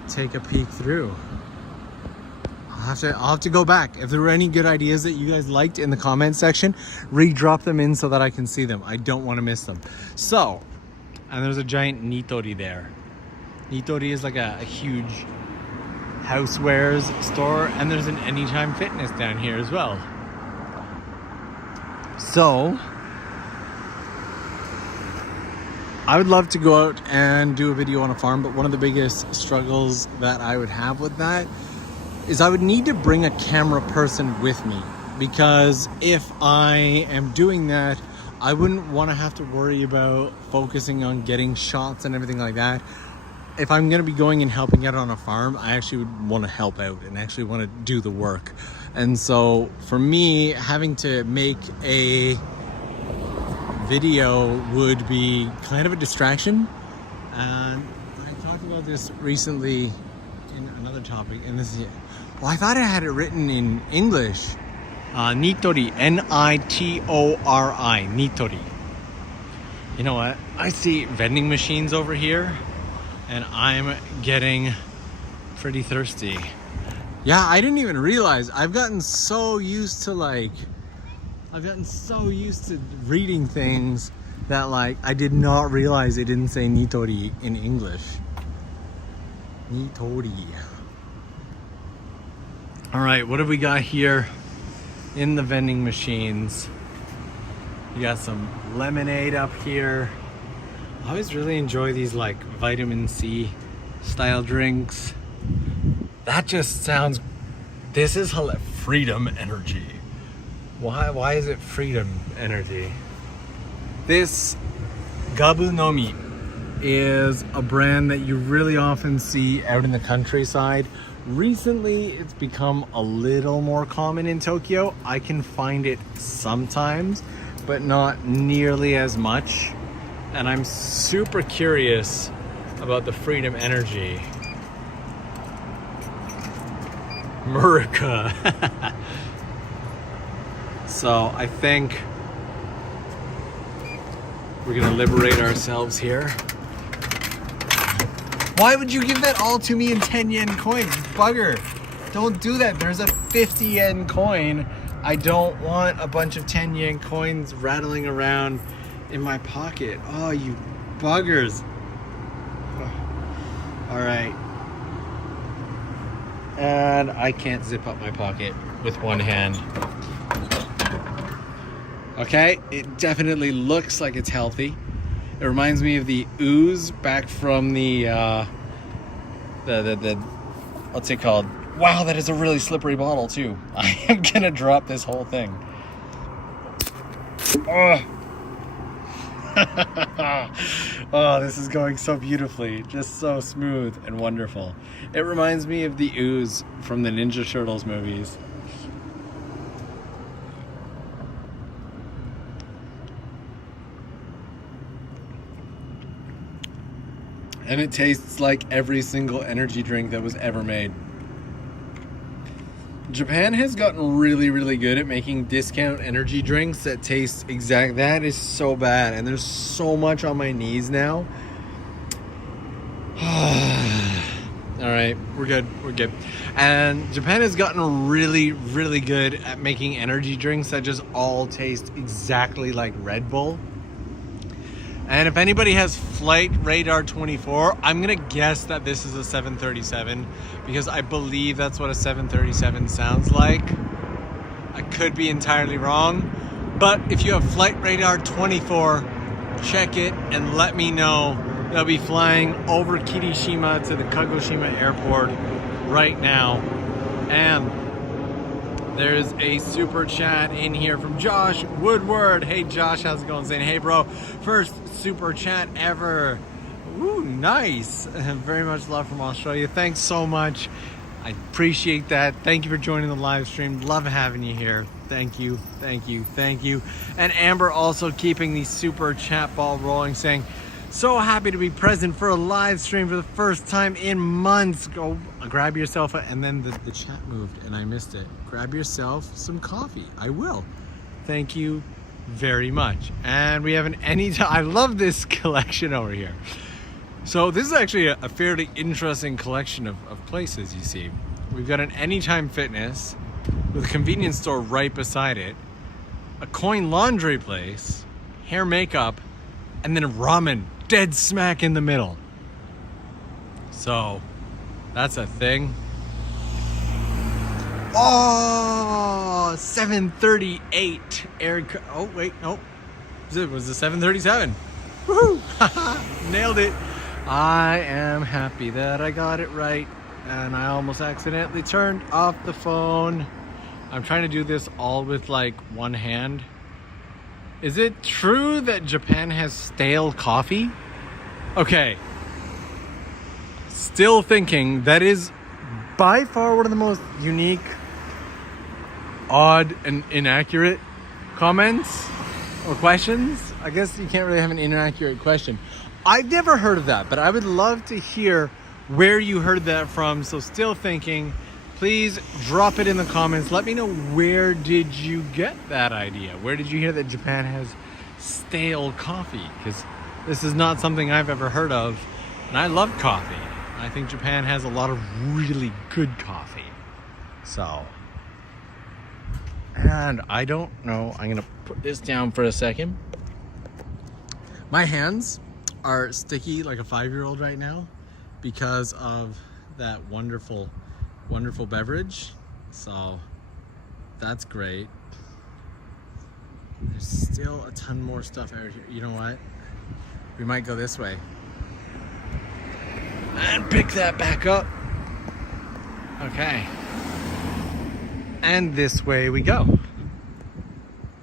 take a peek through. I'll have to go back. If there were any good ideas that you guys liked in the comment section, re-drop them in so that I can see them. I don't want to miss them. So, and there's a giant Nitori there. Nitori is like a huge housewares store, and there's an Anytime Fitness down here as well. So I would love to go out and do a video on a farm, but one of the biggest struggles that I would have with that is I would need to bring a camera person with me, because if I am doing that, I wouldn't want to have to worry about focusing on getting shots and everything like that. If I'm going to be going and helping out on a farm, I actually would want to help out and actually want to do the work. And so for me, having to make a video would be kind of a distraction. And I talked about this recently in another topic, and this is, well, I thought I had it written in English. Nitori, N-I-T-O-R-I, Nitori. You know what? I see vending machines over here, and I'm getting pretty thirsty. Yeah, I didn't even realize. I've gotten so used to reading things that like I did not realize it didn't say Nitori in English. Nitori. All right, what have we got here in the vending machines? You got some lemonade up here. I always really enjoy these like vitamin C style drinks. That just sounds, this is freedom energy. Why is it freedom energy? This Gabu Nomi is a brand that you really often see out in the countryside. Recently, it's become a little more common in Tokyo. I can find it sometimes, but not nearly as much. And I'm super curious about the freedom energy. Murica. So I think we're gonna liberate ourselves here. Why would you give that all to me in 10 yen coins? Bugger. Don't do that. There's a 50 yen coin. I don't want a bunch of 10 yen coins rattling around in my pocket. Oh, you buggers. All right. And I can't zip up my pocket with one hand. Okay, it definitely looks like it's healthy. It reminds me of the ooze back from the what's it called? Wow, that is a really slippery bottle too. I am gonna drop this whole thing. Oh. Oh, this is going so beautifully. Just so smooth and wonderful. It reminds me of the ooze from the Ninja Turtles movies. And it tastes like every single energy drink that was ever made. Japan has gotten really, really good at making discount energy drinks that taste exact. That is so bad. And there's so much on my knees now. All right, we're good. We're good. And Japan has gotten really, really good at making energy drinks that just all taste exactly like Red Bull. And if anybody has Flight Radar 24, I'm going to guess that this is a 737 because I believe that's what a 737 sounds like. I could be entirely wrong, But if you have Flight Radar 24, check it and let me know. They'll be flying over Kirishima to the Kagoshima airport right now. And there's a super chat in here from Josh Woodward. Hey Josh, how's it going? Saying, hey bro, first super chat ever. Ooh, nice. Very much love from Australia. Thanks so much. I appreciate that. Thank you for joining the live stream. Love having you here. Thank you, thank you, thank you. And Amber also keeping the super chat ball rolling, saying, so happy to be present for a live stream for the first time in months. Go grab yourself and then the chat moved and I missed it. Grab yourself some coffee. I will. Thank you very much. And we have an anytime. I love this collection over here. So this is actually a fairly interesting collection of places you see. We've got an Anytime Fitness with a convenience store right beside it, a coin laundry place, hair makeup, and then a ramen dead smack in the middle. So that's a thing. Oh, 7:38 Eric. Oh wait, nope. It was the 7:37. Woohoo! Nailed it. I am happy that I got it right, and I almost accidentally turned off the phone. I'm trying to do this all with like one hand. Is it true that Japan has stale coffee? Okay. Still thinking. That is by far one of the most unique, odd, and inaccurate comments or questions. I guess you can't really have an inaccurate question. I've never heard of that, but I would love to hear where you heard that from. So still thinking, please drop it in the comments. Let me know, where did you get that idea? Where did you hear that Japan has stale coffee? Because this is not something I've ever heard of, and I love coffee. I think Japan has a lot of really good coffee. So, and I don't know, I'm gonna put this down for a second. My hands are sticky like a 5-year-old right now because of that wonderful beverage. So that's great. There's still a ton more stuff out here. You know what? We might go this way and pick that back up. Okay. And this way we go.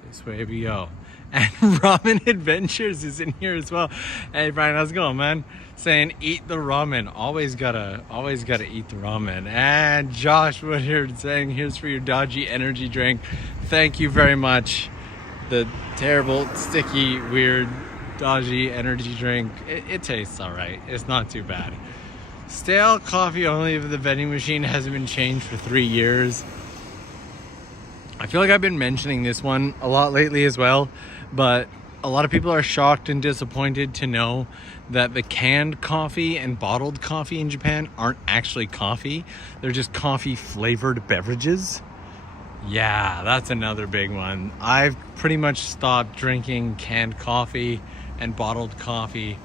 This way we go. And Ramen Adventures is in here as well. Hey Brian, how's it going, man? Saying eat the ramen. Always gotta eat the ramen. And Josh Woodward saying, here's for your dodgy energy drink. Thank you very much. The terrible, sticky, weird, dodgy energy drink. It tastes alright. It's not too bad. Stale coffee only if the vending machine hasn't been changed for 3 years. I feel like I've been mentioning this one a lot lately as well, but a lot of people are shocked and disappointed to know that the canned coffee and bottled coffee in Japan aren't actually coffee. They're just coffee flavored beverages. Yeah, that's another big one. I've pretty much stopped drinking canned coffee and bottled coffee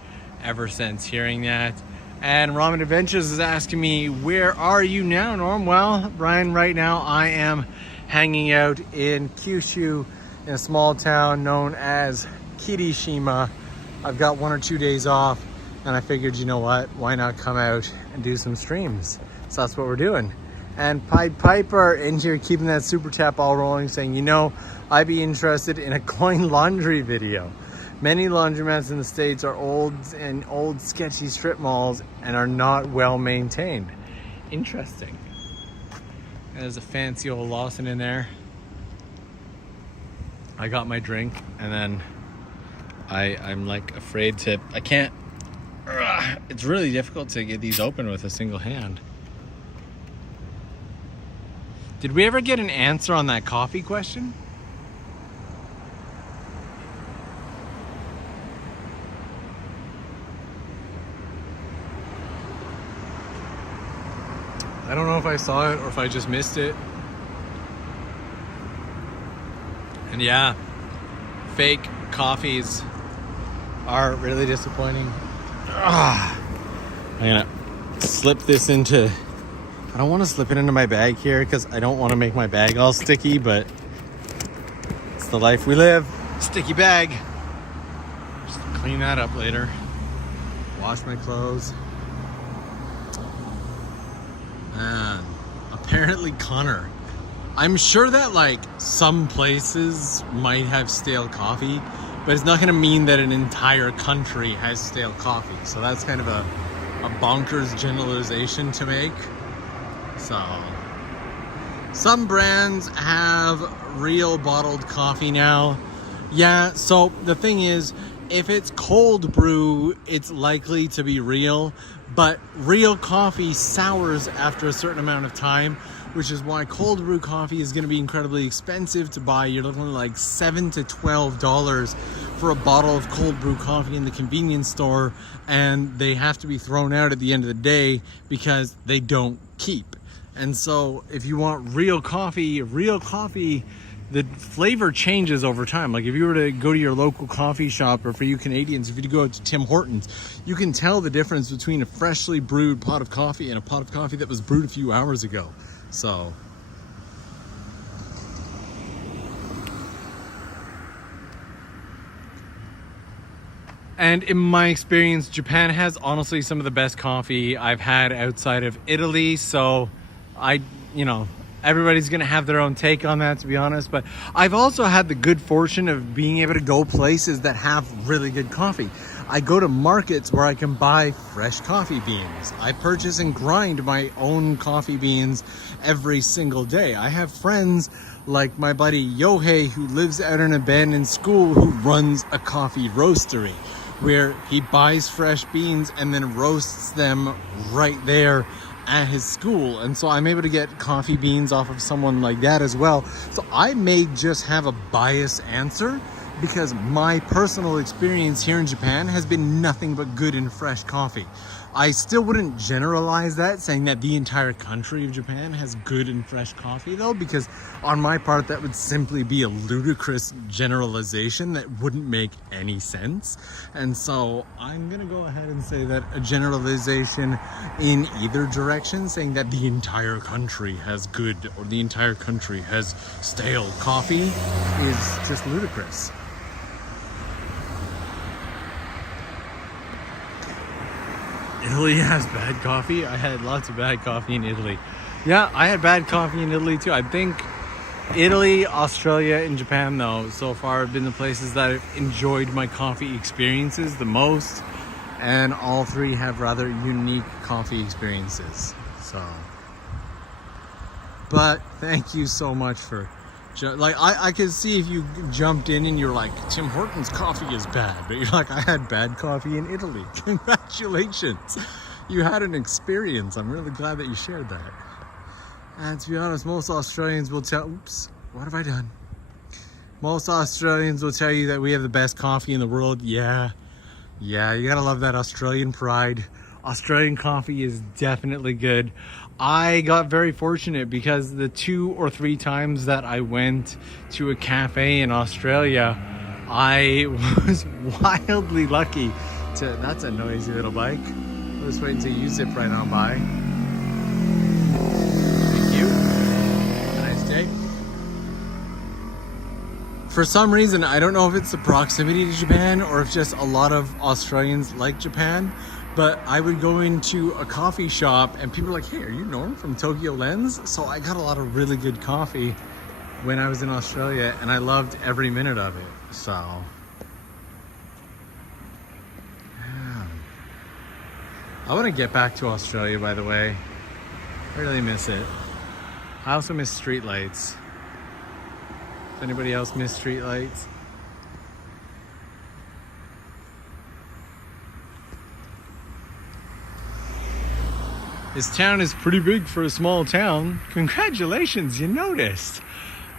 ever since hearing that. And Ramen Adventures is asking me, where are you now, Norm? Well, Brian, right now I am hanging out in Kyushu, in a small town known as Kirishima. I've got 1 or 2 days off, and I figured, you know what, why not come out and do some streams? So that's what we're doing. And Pied Piper in here keeping that super chat ball rolling, saying, you know, I'd be interested in a coin laundry video. Many laundromats in the States are old sketchy strip malls and are not well maintained. Interesting. There's a fancy old Lawson in there. I got my drink, and then I'm like afraid to, I can't, it's really difficult to get these open with a single hand. Did we ever get an answer on that coffee question? I don't know if I saw it or if I just missed it. And yeah, fake coffees are really disappointing. I'm gonna slip this into, I don't want to slip it into my bag here because I don't want to make my bag all sticky, but the life we live. Sticky bag. Just clean that up later. Wash my clothes. Man, apparently Connor. I'm sure that like some places might have stale coffee, but it's not gonna mean that an entire country has stale coffee. So that's kind of a bonkers generalization to make. So some brands have real bottled coffee now. Yeah, so the thing is, if it's cold brew, it's likely to be real, but real coffee sours after a certain amount of time, which is why cold brew coffee is going to be incredibly expensive to buy. You're looking at like $7 to $12 for a bottle of cold brew coffee in the convenience store, and they have to be thrown out at the end of the day because they don't keep. And so if you want real coffee, the flavor changes over time. Like if you were to go to your local coffee shop, or for you Canadians, if you go to Tim Hortons, you can tell the difference between a freshly brewed pot of coffee and a pot of coffee that was brewed a few hours ago. So and in my experience, Japan has honestly some of the best coffee I've had outside of Italy. So everybody's gonna have their own take on that, to be honest, but I've also had the good fortune of being able to go places that have really good coffee. I go to markets where I can buy fresh coffee beans. I purchase and grind my own coffee beans every single day. I have friends like my buddy Yohei, who lives out in a abandoned school, who runs a coffee roastery where he buys fresh beans and then roasts them right there at his school. And so I'm able to get coffee beans off of someone like that as well. So I may just have a biased answer because my personal experience here in Japan has been nothing but good and fresh coffee. I still wouldn't generalize that, saying that the entire country of Japan has good and fresh coffee though, because on my part that would simply be a ludicrous generalization that wouldn't make any sense. And so I'm gonna go ahead and say that a generalization in either direction, saying that the entire country has good or the entire country has stale coffee, is just ludicrous. Italy has bad coffee. I had lots of bad coffee in Italy. Yeah, I had bad coffee in Italy too. I think Italy, Australia, and Japan though, so far have been the places that I've enjoyed my coffee experiences the most. And all three have rather unique coffee experiences. So, but thank you so much for, like, I could see if you jumped in and you're like, Tim Hortons coffee is bad, but you're like, I had bad coffee in Italy. Congratulations. You had an experience. I'm really glad that you shared that. And to be honest, most Australians will tell, oops, what have I done? Most Australians will tell you that we have the best coffee in the world. Yeah, you gotta love that Australian pride. Australian coffee is definitely good. I got very fortunate because the 2 or 3 times that I went to a cafe in Australia, I was wildly lucky to, that's a noisy little bike. I was waiting till you zip right on by. Thank you. Have a nice day. For some reason, I don't know if it's the proximity to Japan or if just a lot of Australians like Japan, but I would go into a coffee shop and people were like, hey, are you Norm from TOKYOLENS? So I got a lot of really good coffee when I was in Australia and I loved every minute of it. So, yeah. I want to get back to Australia, by the way. I really miss it. I also miss streetlights. Does anybody else miss streetlights? This town is pretty big for a small town. Congratulations, you noticed.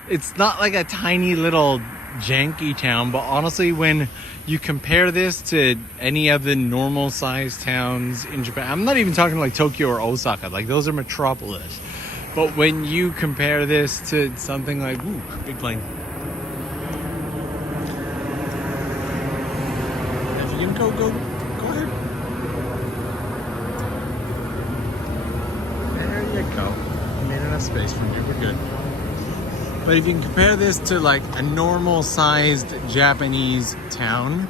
It's not like a tiny little janky town, but honestly, when you compare this to any of the normal sized towns in Japan, I'm not even talking like Tokyo or Osaka, like those are metropolis. But when you compare this to something like, ooh, big plane. If you can go ahead. There you go. I made enough space for you. We're good. But if you can compare this to like a normal sized Japanese town,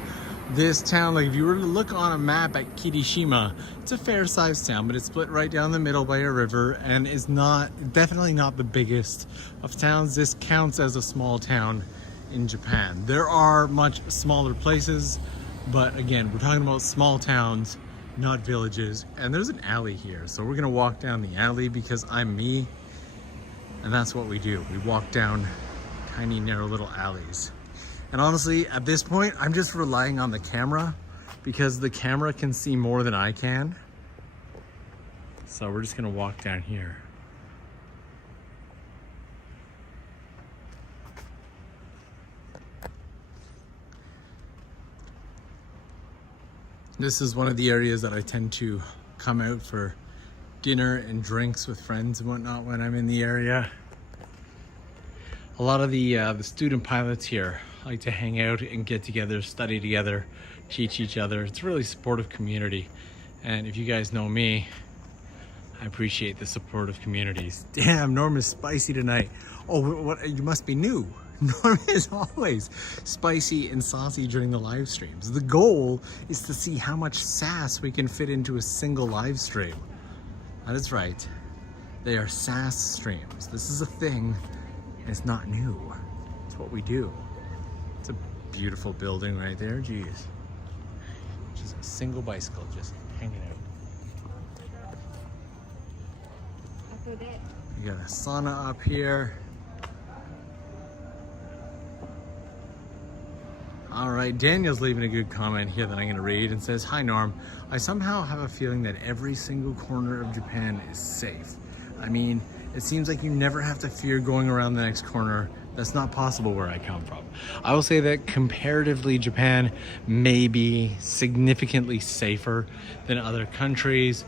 this town, like if you were to look on a map at Kirishima, it's a fair sized town, but it's split right down the middle by a river and is definitely not the biggest of towns. This counts as a small town in Japan. There are much smaller places, but again, we're talking about small towns, not villages. And there's an alley here, so we're gonna walk down the alley because I'm me, and that's what we do. We walk down tiny, narrow little alleys. And honestly, at this point, I'm just relying on the camera because the camera can see more than I can. So we're just gonna walk down here. This is one of the areas that I tend to come out for dinner and drinks with friends and whatnot when I'm in the area. A lot of the student pilots here like to hang out and get together, study together, teach each other. It's a really supportive community. And if you guys know me, I appreciate the supportive communities. Damn, Norm is spicy tonight. Oh, what? You must be new. Norm is always spicy and saucy during the live streams. The goal is to see how much sass we can fit into a single live stream. That is right. They are sass streams. This is a thing. It's not new. It's what we do. It's a beautiful building right there. Jeez. Just a single bicycle just hanging out. You got a sauna up here. All right, Daniel's leaving a good comment here that I'm gonna read and says, "Hi Norm, I somehow have a feeling that every single corner of Japan is safe. I mean, it seems like you never have to fear going around the next corner. That's not possible where I come from." I will say that comparatively, Japan may be significantly safer than other countries,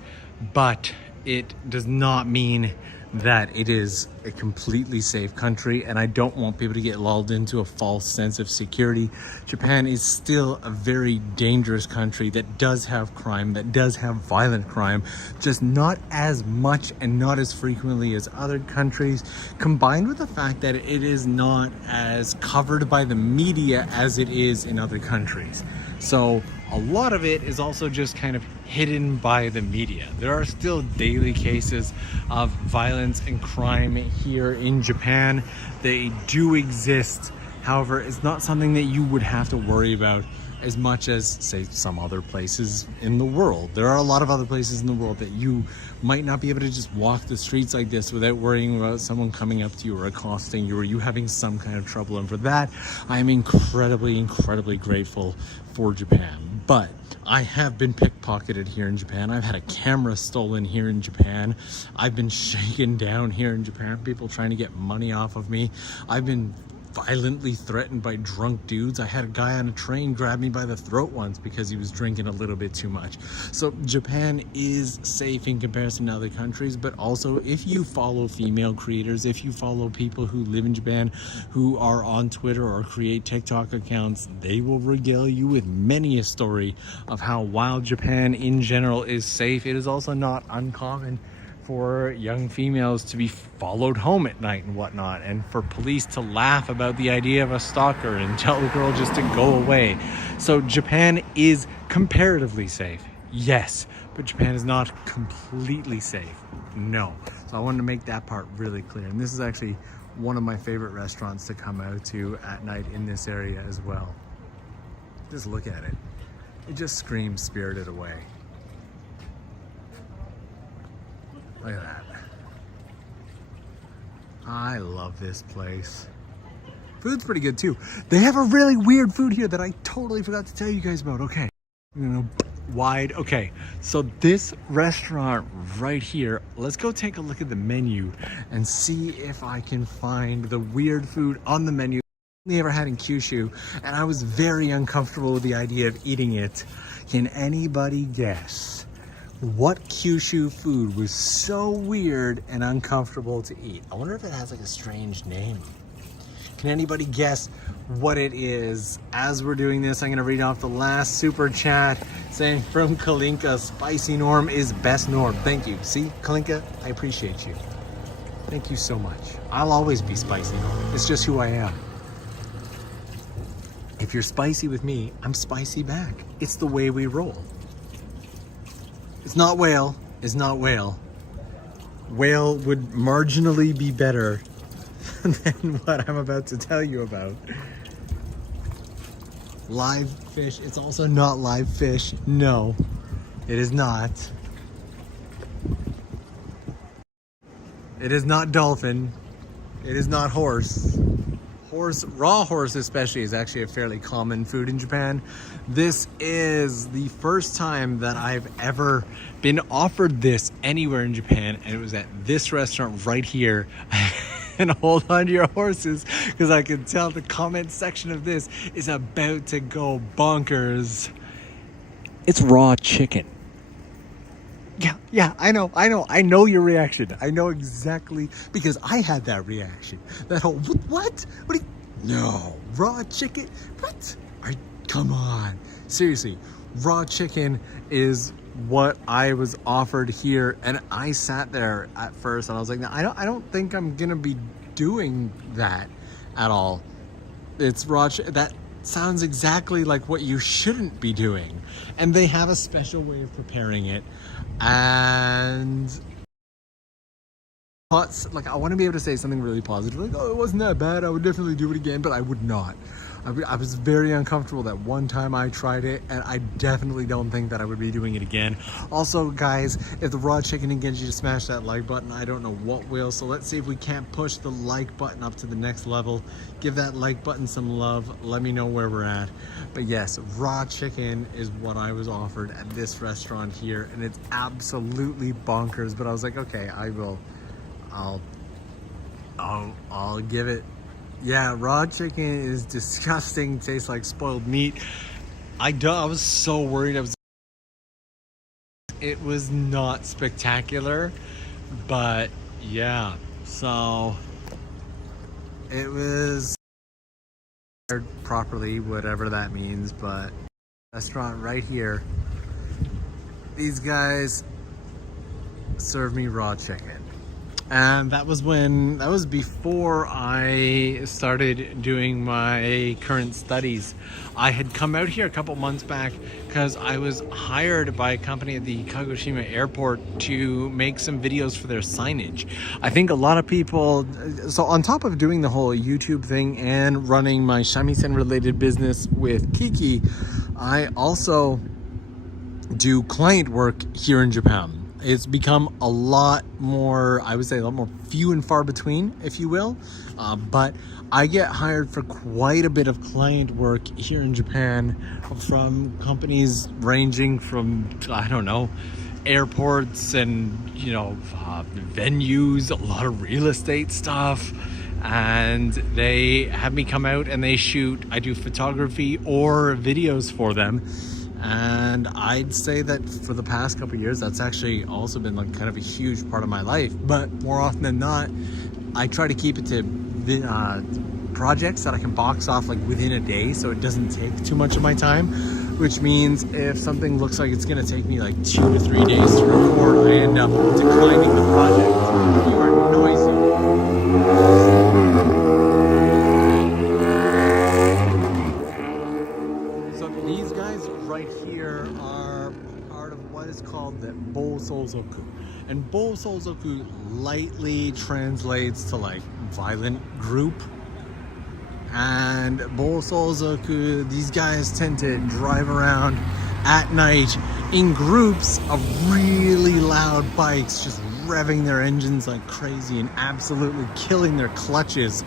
but it does not mean that it is a completely safe country, and I don't want people to get lulled into a false sense of security. Japan is still a very dangerous country that does have crime, that does have violent crime, just not as much and not as frequently as other countries, combined with the fact that it is not as covered by the media as it is in other countries. So a lot of it is also just kind of hidden by the media. There are still daily cases of violence and crime here in Japan. They do exist. However, it's not something that you would have to worry about as much as, say, some other places in the world. There are a lot of other places in the world that you might not be able to just walk the streets like this without worrying about someone coming up to you or accosting you or you having some kind of trouble. And for that, I am incredibly, incredibly grateful for Japan. But I have been pickpocketed here in Japan. I've had a camera stolen here in Japan. I've been shaken down here in Japan. People trying to get money off of me. I've been violently threatened by drunk dudes. I had a guy on a train grab me by the throat once because he was drinking a little bit too much. So Japan is safe in comparison to other countries, but also if you follow female creators, if you follow people who live in Japan, who are on Twitter or create TikTok accounts, they will regale you with many a story of how while Japan in general is safe, it is also not uncommon for young females to be followed home at night and whatnot, and for police to laugh about the idea of a stalker and tell the girl just to go away. So Japan is comparatively safe, yes, but Japan is not completely safe, no. So I wanted to make that part really clear. And this is actually one of my favorite restaurants to come out to at night in this area as well. Just look at it. It just screams Spirited Away. Look at that. I love this place. Food's pretty good too. They have a really weird food here that I totally forgot to tell you guys about. Okay, wide. Okay, so this restaurant right here, let's go take a look at the menu and see if I can find the weird food on the menu I only ever had in Kyushu, and I was very uncomfortable with the idea of eating it. Can anybody guess what Kyushu food was so weird and uncomfortable to eat? I wonder if it has like a strange name. Can anybody guess what it is? As we're doing this, I'm gonna read off the last super chat saying from Kalinka, spicy Norm is best Norm. Thank you. See, Kalinka, I appreciate you. Thank you so much. I'll always be spicy. It's just who I am. If you're spicy with me, I'm spicy back. It's the way we roll. It's not whale. It's not whale. Whale would marginally be better than what I'm about to tell you about. Live fish. It's also not live fish. No, it is not. It is not dolphin. It is not horse. Raw horse especially is actually a fairly common food in Japan. This is the first time that I've ever been offered this anywhere in Japan, and it was at this restaurant right here. And hold on to your horses, because I can tell the comment section of this is about to go bonkers. It's raw chicken. Yeah, I know your reaction. I know exactly, because I had that reaction. That whole, what? What do you, no, raw chicken? What? Come on. Seriously, raw chicken is what I was offered here, and I sat there at first and I was like, no, I don't think I'm gonna be doing that at all. It's raw that sounds exactly like what you shouldn't be doing. And they have a special way of preparing it. And like, I want to be able to say something really positive, like, oh, it wasn't that bad, I would definitely do it again, but I would not. I was very uncomfortable that one time I tried it, and I definitely don't think that I would be doing it again. Also, guys, if the raw chicken didn't get you to smash that like button, I don't know what will. So let's see if we can't push the like button up to the next level. Give that like button some love. Let me know where we're at. But yes, raw chicken is what I was offered at this restaurant here, and it's absolutely bonkers. But I was like, okay, I'll give it. Yeah, raw chicken is disgusting. Tastes like spoiled meat. I was so worried. It was not spectacular, but yeah. So it was properly, whatever that means. But restaurant right here, these guys serve me raw chicken. And that was before I started doing my current studies. I had come out here a couple months back because I was hired by a company at the Kagoshima airport to make some videos for their signage. I think a lot of people, so on top of doing the whole YouTube thing and running my shamisen related business with Kiki, I also do client work here in Japan. It's become a lot more, I would say, a lot more few and far between, if you will. But I get hired for quite a bit of client work here in Japan from companies ranging from, I don't know, airports and, venues, a lot of real estate stuff. And they have me come out and they shoot, I do photography or videos for them. And I'd say that for the past couple of years, that's actually also been like kind of a huge part of my life. But more often than not, I try to keep it to projects that I can box off like within a day, so it doesn't take too much of my time. Which means if something looks like it's gonna take me like 2 to 3 days to record, I end up declining the project. You are noisy. Right here are part of what is called the Bousouzoku. And Bousouzoku lightly translates to like violent group. And Bousouzoku, these guys tend to drive around at night in groups of really loud bikes, just revving their engines like crazy and absolutely killing their clutches.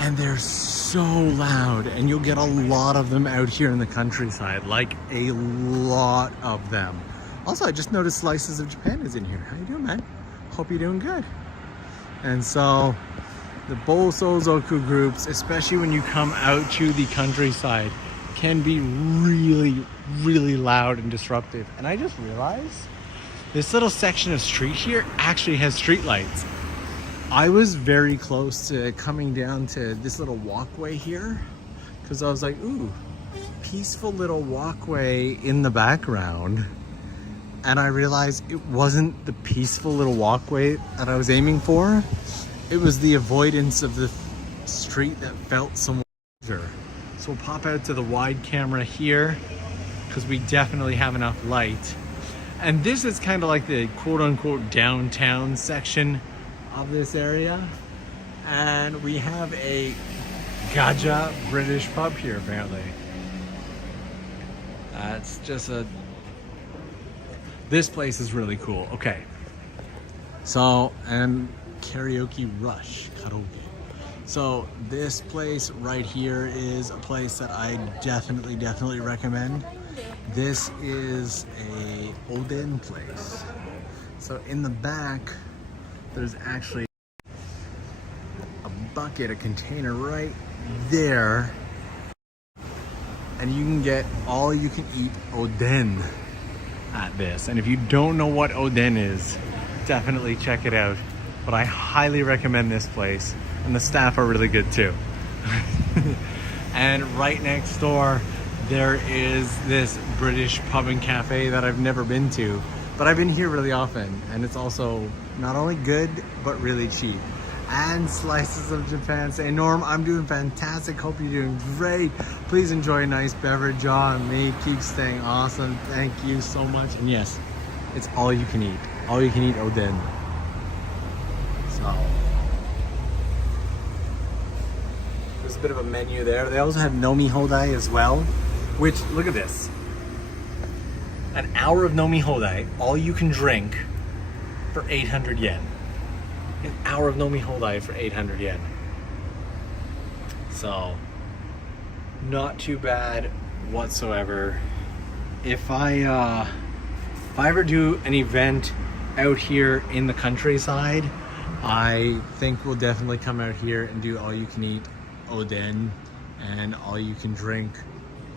And they're so loud, and you'll get a lot of them out here in the countryside, like a lot of them. Also, I just noticed Slices of Japan is in here. How you doing, man? Hope you're doing good. And so the Bousouzoku groups, especially when you come out to the countryside, can be really, really loud and disruptive. And I just realized this little section of street here actually has street lights. I was very close to coming down to this little walkway here because I was like, ooh, peaceful little walkway in the background. and I realized it wasn't the peaceful little walkway that I was aiming for. It was the avoidance of the street that felt somewhat larger. So we'll pop out to the wide camera here because we definitely have enough light. And this is kind of like the quote-unquote downtown section of this area. And we have a Gaja British pub here, apparently. It's just this place is really cool. Okay. So, and Karaoke Rush, karaoke. So this place right here is a place that I definitely recommend. This is a Odin Place. So in the back, there's actually a bucket, a container right there. And you can get all you can eat Odin at this. And if you don't know what Odin is, definitely check it out. But I highly recommend this place. And the staff are really good too. And right next door, there is this British pub and cafe that I've never been to, but I've been here really often. And it's also not only good, but really cheap. And Slices of Japan say, Norm, I'm doing fantastic. Hope you're doing great. Please enjoy a nice beverage on me. Keep staying awesome. Thank you so much. And yes, it's all you can eat. All you can eat Odin. So there's a bit of a menu there. They also have Nomi Hodai as well, which, look at this. An hour of Nomi Hodai, all you can drink for 800 yen. An hour of Nomi Hodai for 800 yen. So, not too bad whatsoever. If I ever do an event out here in the countryside, I think we'll definitely come out here and do all you can eat Odin and all you can drink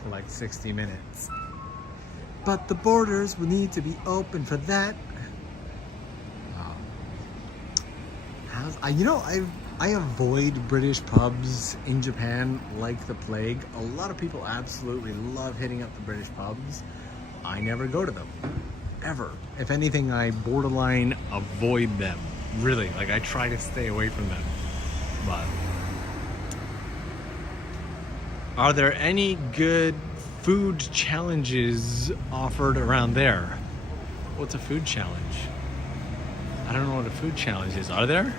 for like 60 minutes. But the borders will need to be open for that. I avoid British pubs in Japan like the plague. A lot of people absolutely love hitting up the British pubs. I never go to them, ever. If anything, I borderline avoid them. Really, like I try to stay away from them. But are there any good food challenges offered around there? What's a food challenge? I don't know what a food challenge is. Are there?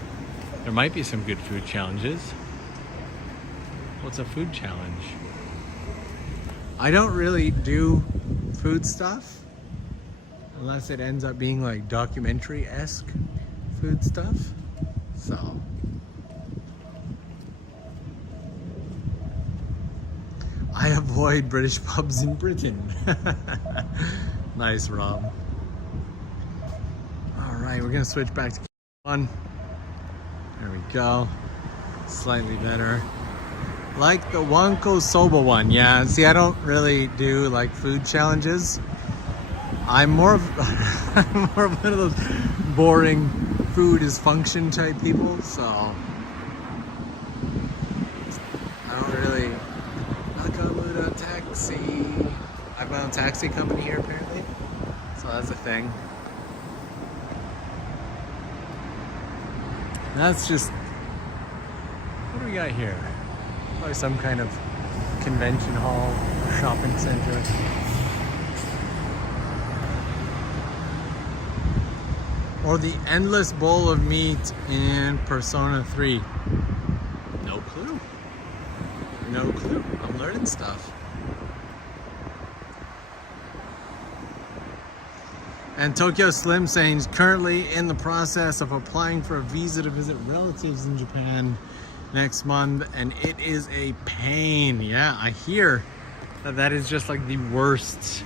There might be some good food challenges. What's a food challenge? I don't really do food stuff unless it ends up being like documentary-esque food stuff. So I avoid British pubs in Britain. Nice, Rob. All right, we're gonna switch back to one. There we go. Slightly better. Like the Wanko Soba one. Yeah, see, I don't really do like food challenges. I'm more of one of those boring food is function type people, so I don't really. Nakamura taxi. I've got a taxi company here apparently, so that's a thing. That's just, what do we got here? Probably some kind of convention hall, shopping center. Or the endless bowl of meat in Persona 3. No clue. No clue. I'm learning stuff. And Tokyo Slim saying he's currently in the process of applying for a visa to visit relatives in Japan next month, and it is a pain. Yeah, I hear that is just like the worst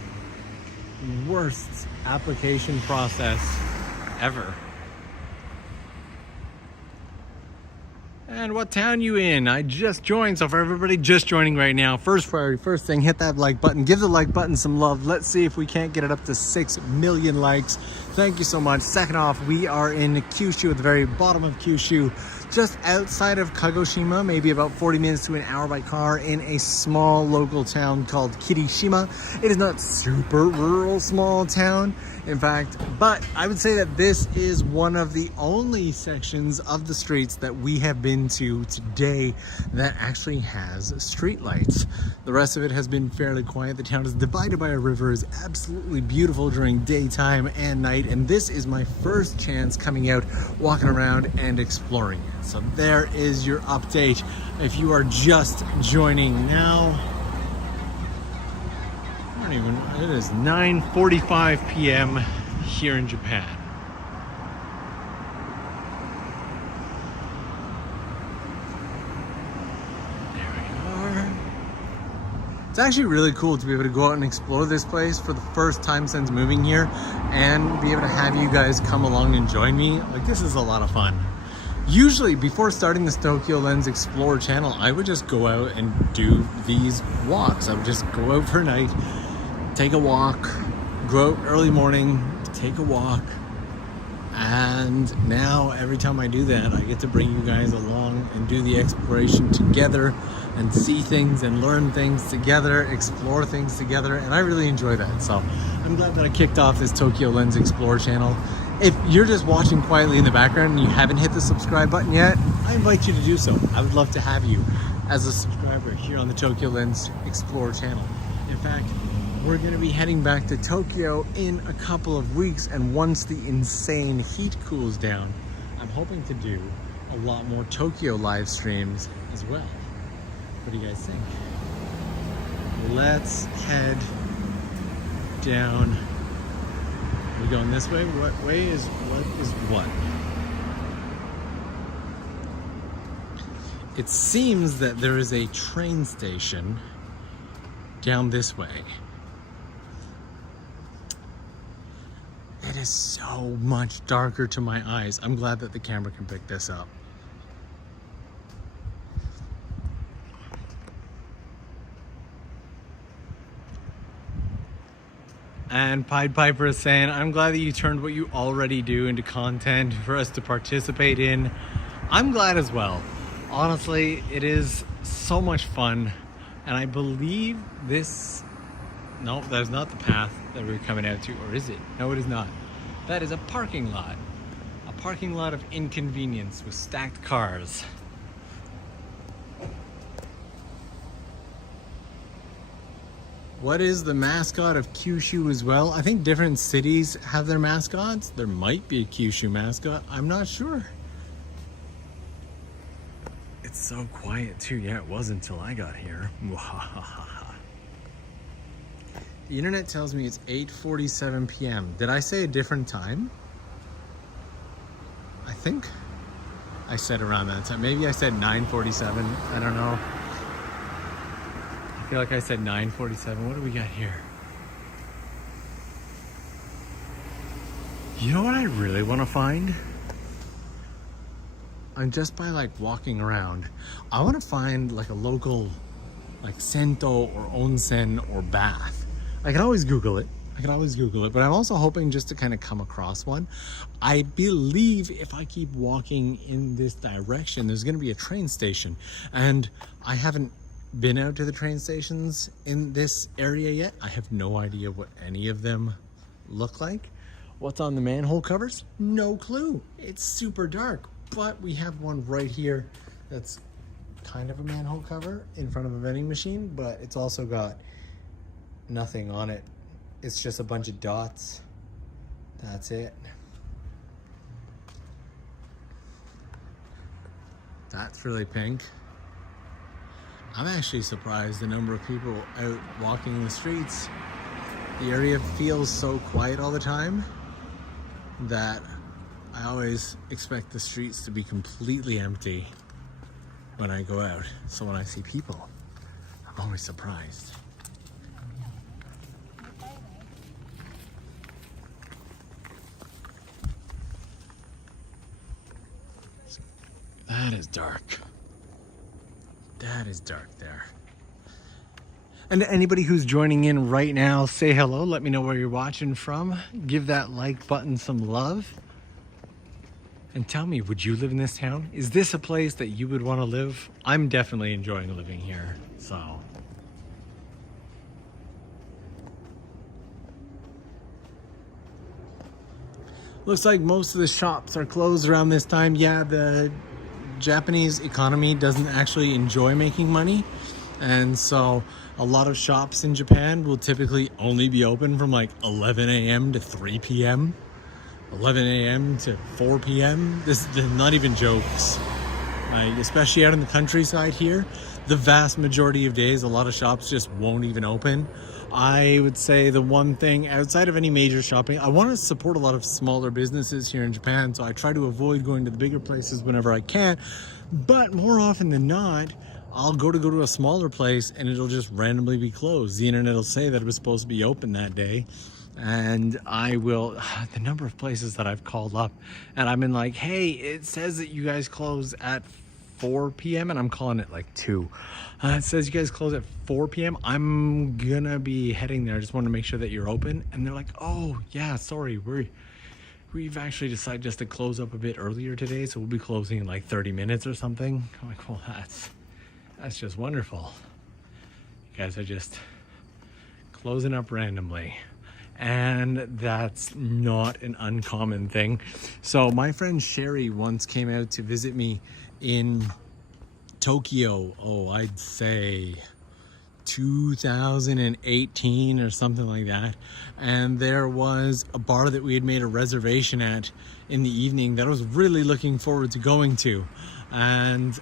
application process ever. And what town you in? I just joined, so for everybody just joining right now, first priority, first thing, hit that like button, give the like button some love. Let's see if we can't get it up to 6 million likes. Thank you so much. Second off, we are in Kyushu, at the very bottom of Kyushu. just outside of Kagoshima, maybe about 40 minutes to an hour by car, in a small local town called Kirishima. It is not super rural small town, in fact, but I would say that this is one of the only sections of the streets that we have been to today that actually has street lights. The rest of it has been fairly quiet. The town is divided by a river, is absolutely beautiful during daytime and night, and this is my first chance coming out, walking around and exploring it. So there is your update. If you are just joining now, it is 9:45 p.m. here in Japan. There we are. It's actually really cool to be able to go out and explore this place for the first time since moving here and be able to have you guys come along and join me. Like, this is a lot of fun. Usually, before starting this TOKYOLENS Explore channel, I would just go out and do these walks. I would just go out for a night, take a walk, go out early morning, take a walk, and now every time I do that, I get to bring you guys along and do the exploration together and see things and learn things together, explore things together, and I really enjoy that. So I'm glad that I kicked off this TOKYOLENS Explore channel. If you're just watching quietly in the background and you haven't hit the subscribe button yet, I invite you to do so. I would love to have you as a subscriber here on the TOKYOLENS Explore channel. In fact, we're going to be heading back to Tokyo in a couple of weeks, and once the insane heat cools down, I'm hoping to do a lot more Tokyo live streams as well. What do you guys think? Let's head down. Are we going this way? What way is what? It seems that there is a train station down this way. It is so much darker to my eyes. I'm glad that the camera can pick this up. And Pied Piper is saying, I'm glad that you turned what you already do into content for us to participate in. I'm glad as well. Honestly, it is so much fun. And I believe this... No, that is not the path that we're coming out to, or is it? No, it is not. That is a parking lot. A parking lot of inconvenience with stacked cars. What is the mascot of Kyushu as well? I think different cities have their mascots. There might be a Kyushu mascot. I'm not sure. It's so quiet too. Yeah, it was until I got here. The internet tells me it's 8:47 p.m. Did I say a different time? I think I said around that time. Maybe I said 9:47. I don't know. I feel like I said 9:47. What do we got here? You know what I really want to find? I'm just by like walking around. I want to find like a local like sento or onsen or bath. I can always Google it. But I'm also hoping just to kind of come across one. I believe if I keep walking in this direction, there's going to be a train station. And I haven't been out to the train stations in this area yet. I have no idea what any of them look like. What's on the manhole covers? No clue. It's super dark. But we have one right here that's kind of a manhole cover in front of a vending machine, but it's also got nothing on it. It's just a bunch of dots. That's it. That's really pink. I'm actually surprised the number of people out walking the streets. The area feels so quiet all the time that I always expect the streets to be completely empty when I go out. So when I see people, I'm always surprised. That is dark. That is dark there. And to anybody who's joining in right now, say hello. Let me know where you're watching from. Give that like button some love. And tell me, would you live in this town? Is this a place that you would want to live? I'm definitely enjoying living here, so. Looks like most of the shops are closed around this time. Yeah, the Japanese economy doesn't actually enjoy making money. And so a lot of shops in Japan will typically only be open from like 11 a.m. to 3 p.m. 11 a.m. to 4 p.m. This is not even jokes. Especially out in the countryside here, the vast majority of days, a lot of shops just won't even open. I would say the one thing outside of any major shopping, I want to support a lot of smaller businesses here in Japan, so I try to avoid going to the bigger places whenever I can. But more often than not, I'll go to a smaller place and it'll just randomly be closed. The internet will say that it was supposed to be open that day. And I will, the number of places that I've called up and I've been like, hey, it says that you guys close at 4 p.m. and I'm calling it like 2. It says you guys close at 4 p.m. I'm gonna be heading there. I just want to make sure that you're open. And they're like, oh yeah, sorry, we've actually decided just to close up a bit earlier today, so we'll be closing in like 30 minutes or something. I'm like, well, that's just wonderful. You guys are just closing up randomly. And that's not an uncommon thing. So my friend Sherry once came out to visit me in Tokyo, I'd say 2018 or something like that. And there was a bar that we had made a reservation at in the evening that I was really looking forward to going to. And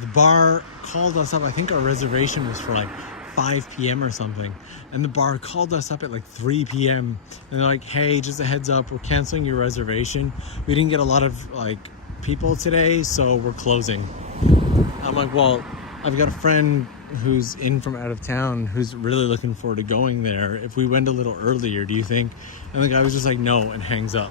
the bar called us up. I think our reservation was for like 5 p.m. or something, and the bar called us up at like 3 p.m. and they're like, hey, just a heads up, we're canceling your reservation. We didn't get a lot of like people today, so we're closing. I'm like, well, I've got a friend who's in from out of town who's really looking forward to going there. If we went a little earlier, do you think? And the guy was just like, no, and hangs up.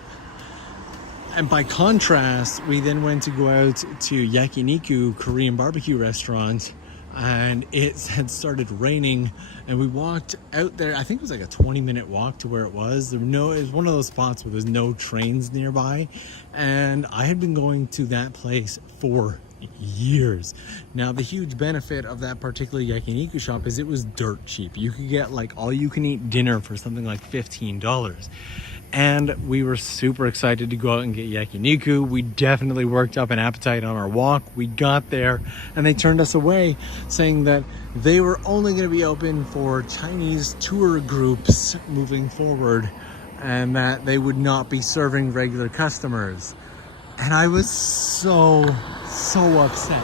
And by contrast, we then went to go out to Yakiniku Korean barbecue restaurant, and it had started raining, and we walked out there. I think it was like a 20-minute walk to where it was. It was one of those spots where there's no trains nearby, and I had been going to that place for years. Now, the huge benefit of that particular yakiniku shop is it was dirt cheap. You could get like all-you-can-eat dinner for something like $15. And we were super excited to go out and get yakiniku. We definitely worked up an appetite on our walk. We got there and they turned us away, saying that they were only going to be open for Chinese tour groups moving forward and that they would not be serving regular customers. And I was so upset.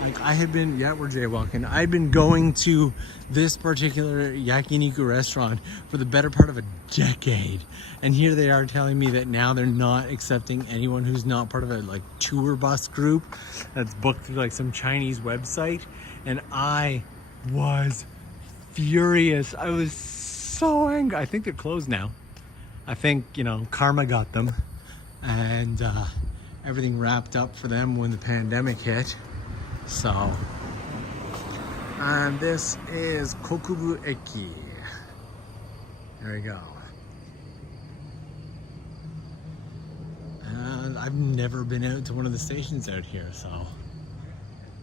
Like I had been, we're jaywalking. I'd been going to this particular yakiniku restaurant for the better part of a decade. And here they are telling me that now they're not accepting anyone who's not part of a like tour bus group that's booked through like some Chinese website. And I was furious. I was so angry. I think they're closed now. I think, karma got them. And everything wrapped up for them when the pandemic hit. So, and this is Kokubu Eki. There we go. And I've never been out to one of the stations out here, so I'm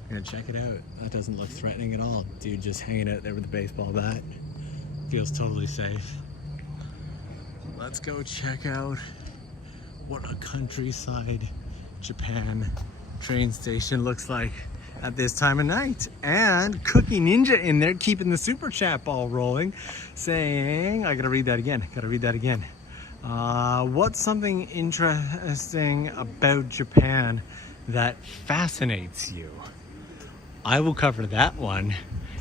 gonna check it out. That doesn't look threatening at all. Dude just hanging out there with a baseball bat. Feels totally safe. Let's go check out what a countryside Japan train station looks like at this time of night. And Cookie Ninja in there keeping the super chat ball rolling, saying, I gotta read that again. What's something interesting about Japan that fascinates you? I will cover that one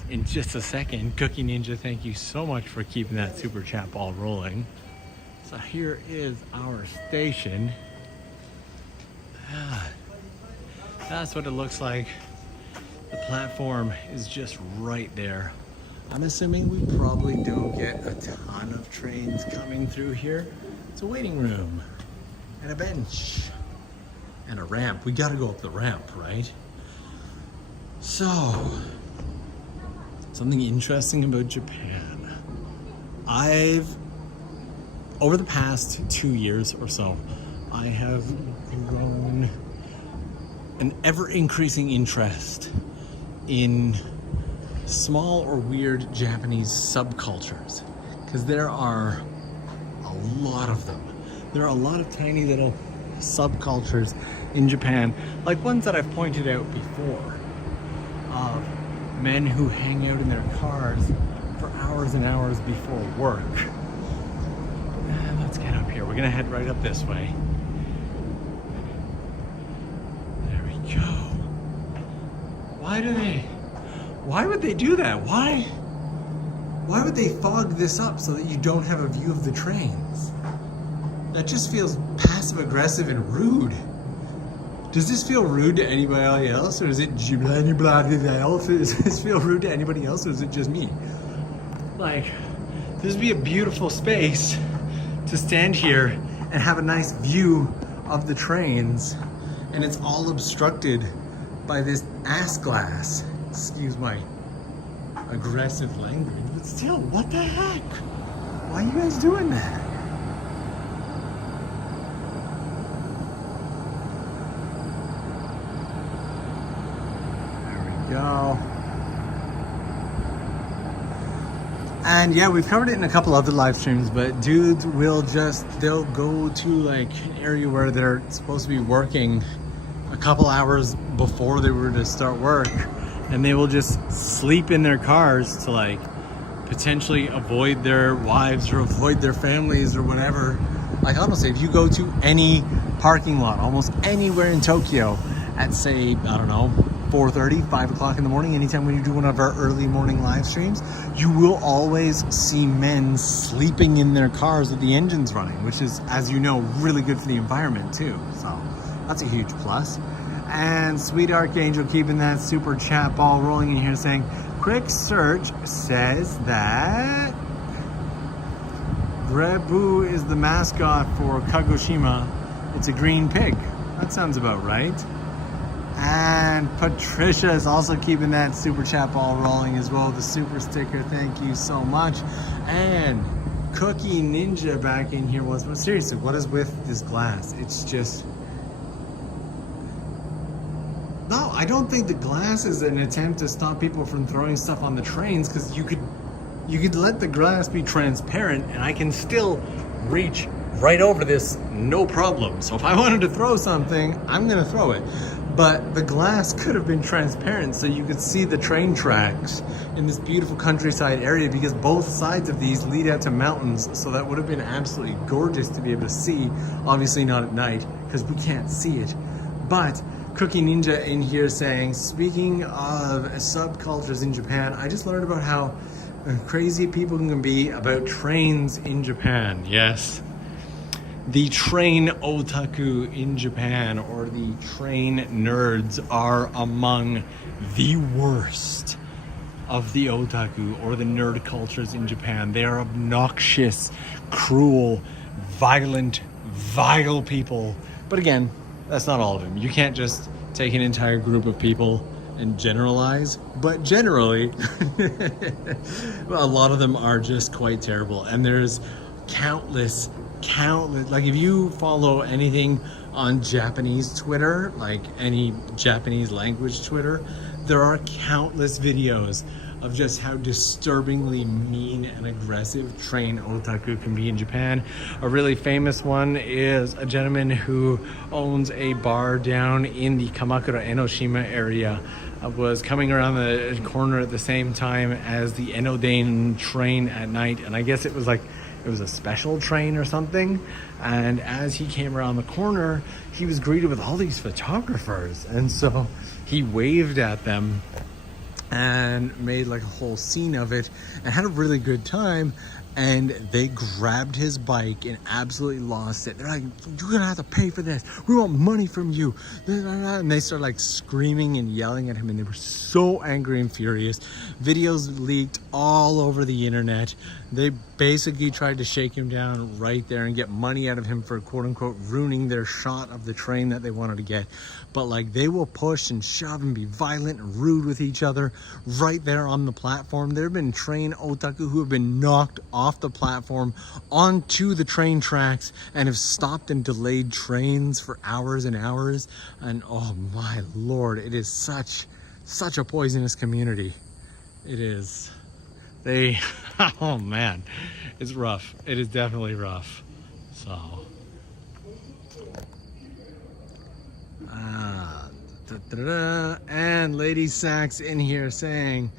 in just a second. Cookie Ninja, thank you so much for keeping that super chat ball rolling. So here is our station. That's what it looks like. The platform is just right there. I'm assuming we probably don't get a ton of trains coming through here. It's a waiting room and a bench and a ramp. We gotta go up the ramp, right? So, something interesting about Japan. Over the past 2 years or so, I have grown an ever-increasing interest in small or weird Japanese subcultures, because there are a lot of them. There are a lot of tiny little subcultures in Japan, like ones that I've pointed out before, of men who hang out in their cars for hours and hours before work. And let's get up here. We're gonna head right up this way. There we go. Why would they do that? Why would they fog this up so that you don't have a view of the trains? That just feels passive aggressive and rude. Does this feel rude to anybody else, or is it does this feel rude to anybody else, or is it just me? Like, this would be a beautiful space to stand here and have a nice view of the trains, and it's all obstructed by this ass glass. Excuse my aggressive language, but still, what the heck? Why are you guys doing that? Go. And yeah, we've covered it in a couple other live streams, but dudes will they'll go to like an area where they're supposed to be working a couple hours before they were to start work, and they will just sleep in their cars to like potentially avoid their wives or avoid their families or whatever. Like, honestly, if you go to any parking lot, almost anywhere in Tokyo at, say, I don't know, 4:30, 5 o'clock in the morning, anytime when you do one of our early morning live streams, you will always see men sleeping in their cars with the engines running, which is, as you know, really good for the environment too. So that's a huge plus. And Sweet Archangel keeping that super chat ball rolling in here, saying, quick search says that Rebu is the mascot for Kagoshima. It's a green pig. That sounds about right. And Patricia is also keeping that super chat ball rolling as well. The super sticker, thank you so much. And Cookie Ninja back in here was, but seriously, what is with this glass? It's just, no, I don't think the glass is an attempt to stop people from throwing stuff on the trains, because you could let the glass be transparent and I can still reach right over this, no problem. So if I wanted to throw something, I'm gonna throw it. But the glass could have been transparent so you could see the train tracks in this beautiful countryside area, because both sides of these lead out to mountains. So that would have been absolutely gorgeous to be able to see. Obviously not at night, because we can't see it. But Cookie Ninja in here saying, speaking of subcultures in Japan, I just learned about how crazy people can be about trains in Japan. Yes. The train otaku in Japan, or the train nerds, are among the worst of the otaku or the nerd cultures in Japan. They are obnoxious, cruel, violent, vile people. But again, that's not all of them. You can't just take an entire group of people and generalize, but generally, a lot of them are just quite terrible. And there's countless, like if you follow anything on Japanese Twitter, like any Japanese language Twitter, there are countless videos of just how disturbingly mean and aggressive train otaku can be in Japan. A really famous one is a gentleman who owns a bar down in the Kamakura Enoshima area. Was coming around the corner at the same time as the Enoden train at night, and I guess it was a special train or something, and as he came around the corner, he was greeted with all these photographers, and so he waved at them and made like a whole scene of it and had a really good time. And they grabbed his bike and absolutely lost it. They're like, you're gonna have to pay for this. We want money from you. And they started like screaming and yelling at him, and they were so angry and furious. Videos leaked all over the internet. They basically tried to shake him down right there and get money out of him for quote unquote ruining their shot of the train that they wanted to get. But like, they will push and shove and be violent and rude with each other right there on the platform. There have been train otaku who have been knocked off the platform onto the train tracks and have stopped and delayed trains for hours and hours. And oh my lord, it is such a poisonous community. It is. They, oh man, it's rough. It is definitely rough. So, and Lady Sax in here saying,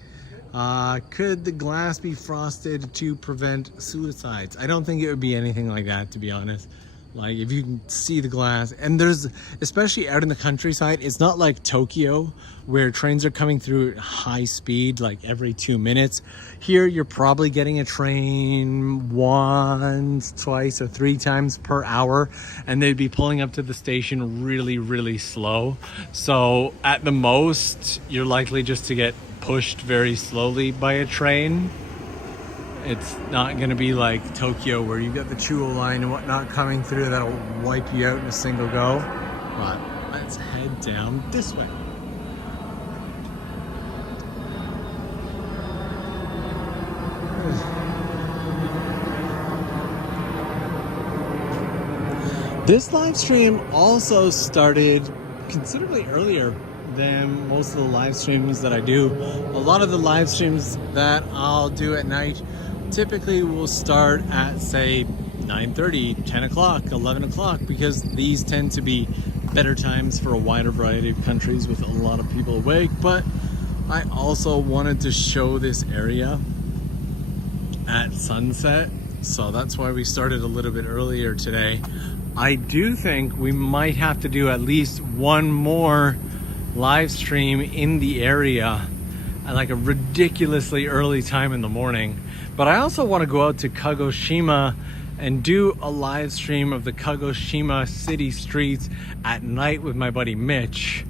could the glass be frosted to prevent suicides? I don't think it would be anything like that, to be honest. Like, if you can see the glass, and there's, especially out in the countryside, it's not like Tokyo where trains are coming through at high speed like every 2 minutes. Here you're probably getting a train once, twice, or 3 times per hour, and they'd be pulling up to the station really slow. So at the most, you're likely just to get pushed very slowly by a train. It's not going to be like Tokyo where you've got the Chuo line and whatnot coming through that'll wipe you out in a single go. But let's head down this way. This live stream also started considerably earlier than most of the live streams that I do. A lot of the live streams that I'll do at night typically will start at, say, 9:30, 10 o'clock, 11 o'clock, because these tend to be better times for a wider variety of countries with a lot of people awake. But I also wanted to show this area at sunset, so that's why we started a little bit earlier today. I do think we might have to do at least one more live stream in the area at like a ridiculously early time in the morning. But I also want to go out to Kagoshima and do a live stream of the Kagoshima city streets at night with my buddy Mitch.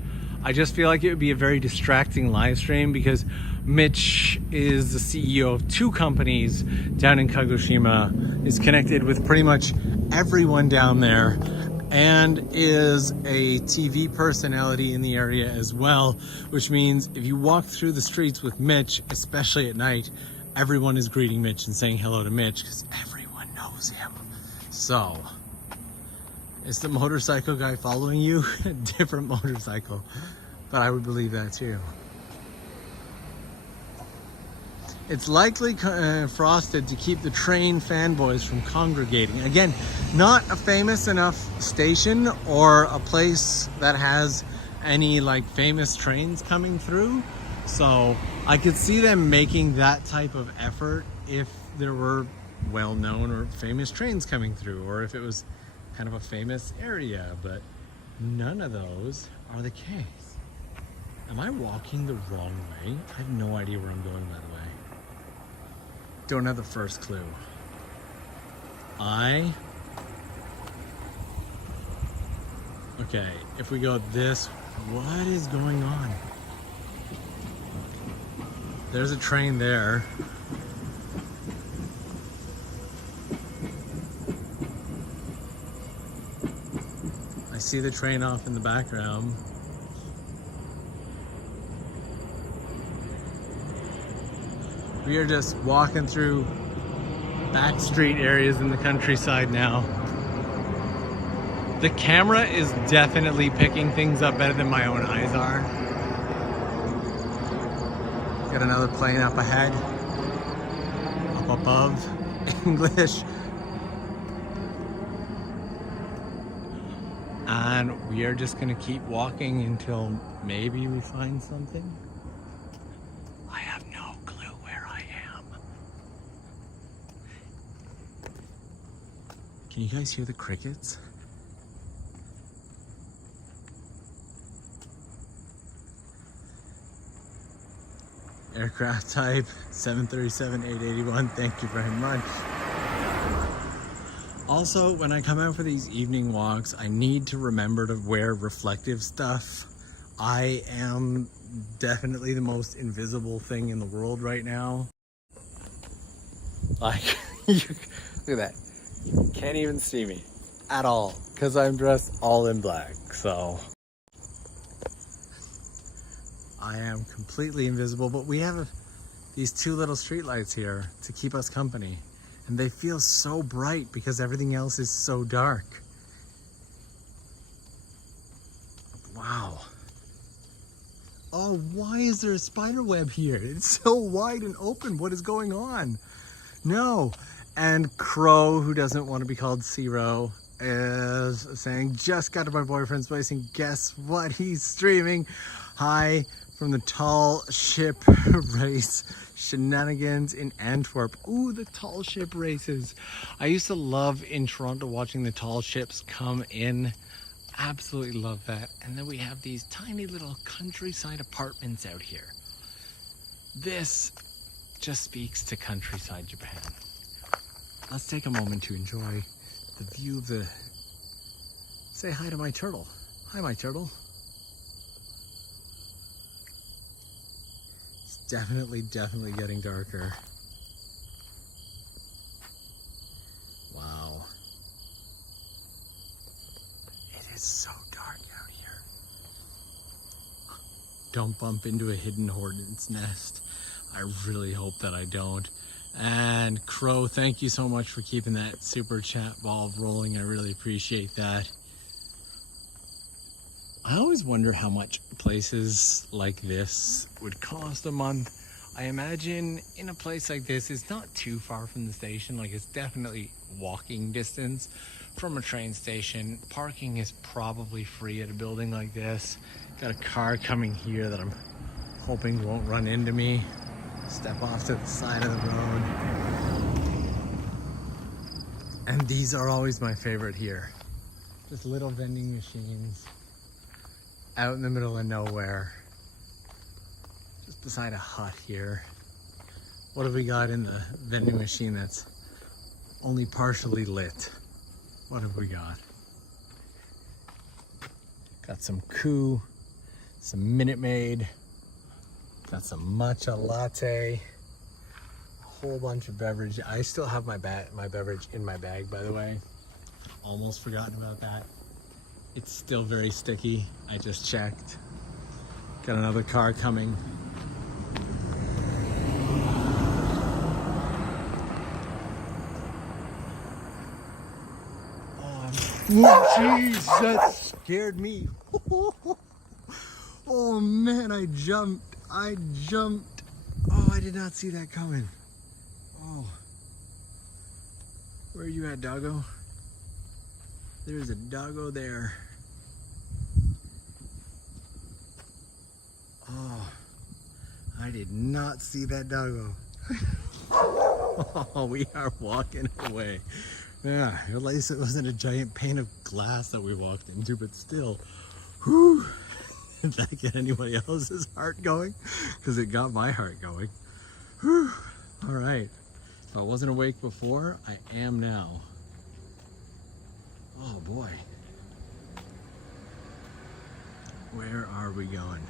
I just feel like it would be a very distracting live stream because Mitch is the CEO of 2 companies down in Kagoshima, is connected with pretty much everyone down there, and is a TV personality in the area as well, which means if you walk through the streets with Mitch, especially at night, everyone is greeting Mitch and saying hello to Mitch because everyone knows him. So, is the motorcycle guy following you? A different motorcycle, but I would believe that too. It's likely frosted to keep the train fanboys from congregating. Again, not a famous enough station or a place that has any like famous trains coming through. So I could see them making that type of effort if there were well-known or famous trains coming through, or if it was kind of a famous area, but none of those are the case. Am I walking the wrong way? I have no idea where I'm going, by the way. Don't have the first clue. Okay, if we go this, what is going on? There's a train there. I see the train off in the background. We are just walking through back street areas in the countryside now. The camera is definitely picking things up better than my own eyes are. Got another plane up ahead. Up above. English. And we are just gonna keep walking until maybe we find something. I have no clue where I am. Can you guys hear the crickets? Aircraft type 737-881, thank you very much. Also, when I come out for these evening walks, I need to remember to wear reflective stuff. I am definitely the most invisible thing in the world right now. Like, Look at that. Can't even see me at all because I'm dressed all in black. So I am completely invisible, but we have these two little streetlights here to keep us company. And they feel so bright because everything else is so dark. Wow. Oh, why is there a spider web here? It's so wide and open. What is going on? No. And Crow, who doesn't want to be called Zero, is saying, just got to my boyfriend's place and guess what he's streaming? Hi from the tall ship race shenanigans in Antwerp. Ooh, the tall ship races. I used to love in Toronto watching the tall ships come in. Absolutely love that. And then we have these tiny little countryside apartments out here. This just speaks to countryside Japan. Let's take a moment to enjoy the view of the... Say hi to my turtle. Hi, my turtle. It's definitely getting darker. Wow. It is so dark out here. Don't bump into a hidden hornet's nest. I really hope that I don't. And Crow, thank you so much for keeping that super chat ball rolling. I really appreciate that. I always wonder how much places like this would cost a month. I imagine in a place like this, it's not too far from the station. Like, it's definitely walking distance from a train station. Parking is probably free at a building like this. Got a car coming here that I'm hoping won't run into me. Step off to the side of the road. And these are always my favorite here. Just little vending machines out in the middle of nowhere. Just beside a hut here. What have we got in the vending machine that's only partially lit? What have we got? Got some Ku, some Minute Maid. Got some matcha latte, a whole bunch of beverage. I still have my beverage in my bag, by the way. Almost forgotten about that. It's still very sticky. I just checked. Got another car coming. Oh, jeez, that scared me. Oh man, I jumped. Oh, I did not see that coming. Oh. Where are you at, doggo? There's a doggo there. Oh, I did not see that doggo. Oh, we are walking away. Yeah, at least it wasn't a giant pane of glass that we walked into, but still. Whew. Did that get anybody else's heart going? Because it got my heart going. Whew. All right. If I wasn't awake before, I am now. Oh boy. Where are we going?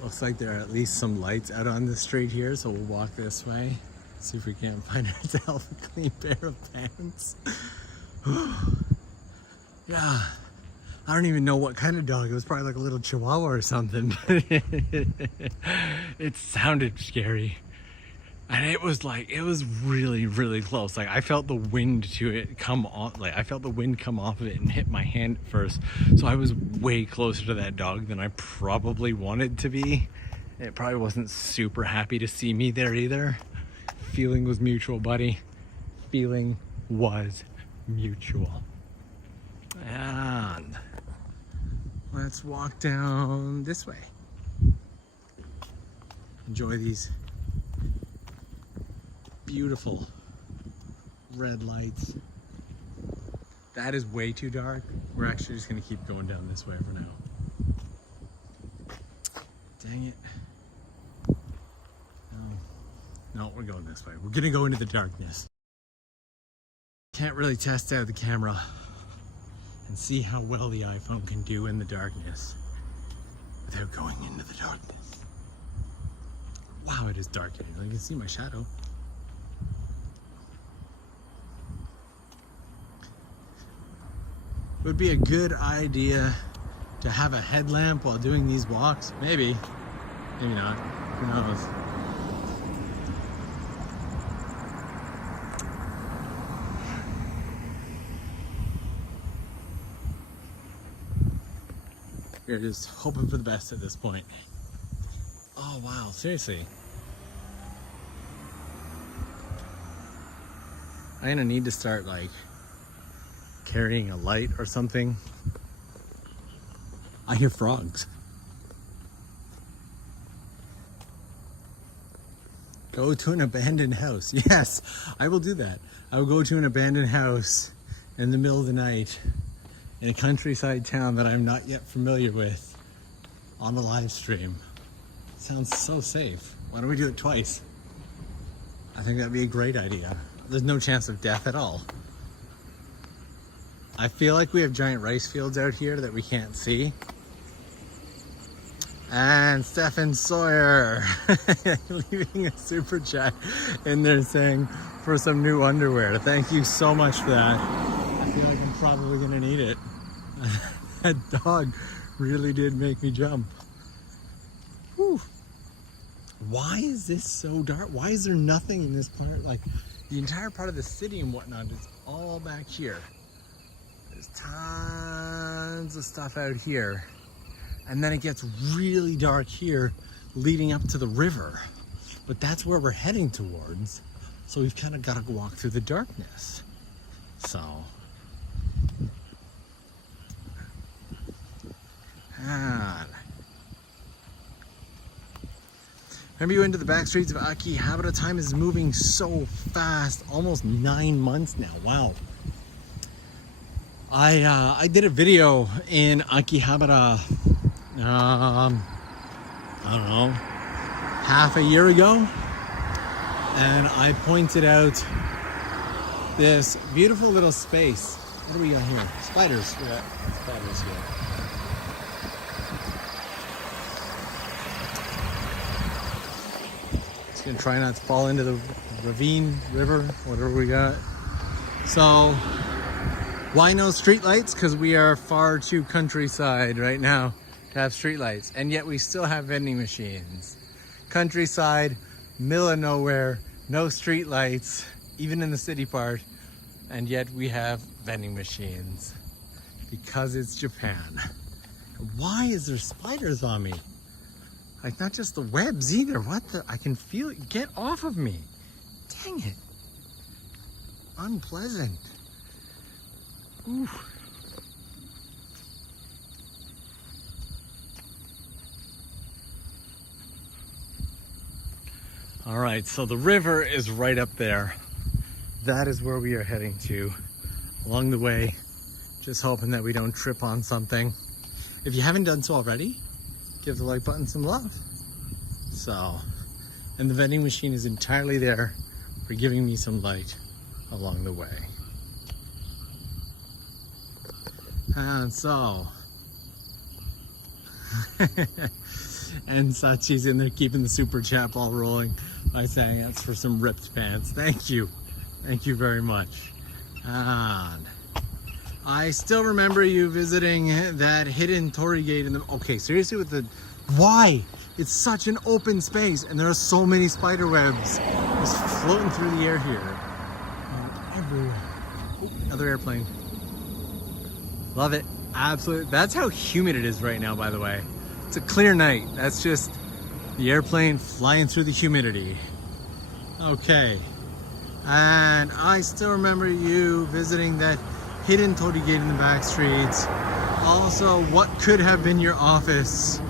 Looks like there are at least some lights out on the street here, so we'll walk this way. See if we can't find ourselves a clean pair of pants. Yeah. I don't even know what kind of dog. It was probably like a little chihuahua or something. It sounded scary. And it was really close. Like, I felt the wind to it come on. Like, I felt the wind come off of it and hit my hand at first. So I was way closer to that dog than I probably wanted to be. It probably wasn't super happy to see me there either. Feeling was mutual, buddy. Feeling was mutual. And let's walk down this way. Enjoy these beautiful red lights. That is way too dark. We're actually just gonna keep going down this way for now. Dang it. No, we're going this way. We're gonna go into the darkness. Can't really test out the camera and see how well the iPhone can do in the darkness without going into the darkness. Wow, it is dark here. You can see my shadow. it would be a good idea to have a headlamp while doing these walks. Maybe, maybe not, who knows. We're just hoping for the best at this point. Oh wow, seriously. I'm gonna need to start like carrying a light or something. I hear frogs. Go to an abandoned house. Yes, I will do that. I will go to an abandoned house in the middle of the night in a countryside town that I'm not yet familiar with on the live stream. Sounds so safe. Why don't we do it twice? I think that'd be a great idea. There's no chance of death at all. I feel like we have giant rice fields out here that we can't see. And Stephen Sawyer leaving a super chat in there saying for some new underwear. Thank you so much for that. I feel like I'm probably gonna need it. That dog really did make me jump. Whew. Why is this so dark? Why is there nothing in this part? Like the entire part of the city and whatnot is all back here. There's tons of stuff out here. And then it gets really dark here leading up to the river. But that's where we're heading towards. So we've kind of got to walk through the darkness. So. Remember you went to the back streets of Akihabara? Time is moving so fast. Almost 9 months now. Wow. I did a video in Akihabara, I don't know, half a year ago. And I pointed out this beautiful little space. What do we got here? Spiders. We got spiders here. Just gonna try not to fall into the ravine, river, whatever we got. So, why no streetlights? Because we are far too countryside right now to have streetlights, and yet we still have vending machines. Countryside, middle of nowhere, no streetlights, even in the city part, and yet we have vending machines because it's Japan. Why is there spiders on me? Like, not just the webs either. What the? I can feel it. Get off of me. Dang it. Unpleasant. Ooh. All right, so the river is right up there. That is where we are heading to. Along the way, just hoping that we don't trip on something. If you haven't done so already, give the like button some love. So, and the vending machine is entirely there for giving me some light along the way. And so, and Sachi's in there keeping the super chat ball rolling by saying that's for some ripped pants. Thank you. Thank you very much. And I still remember you visiting that hidden torii gate in the, okay, seriously with the, why? It's such an open space and there are so many spider webs just floating through the air here. Everywhere. Ooh, another airplane. Love it. Absolutely. That's how humid it is right now, by the way. It's a clear night. That's just the airplane flying through the humidity. Okay. And I still remember you visiting that hidden torii gate in the back streets. Also, what could have been your office.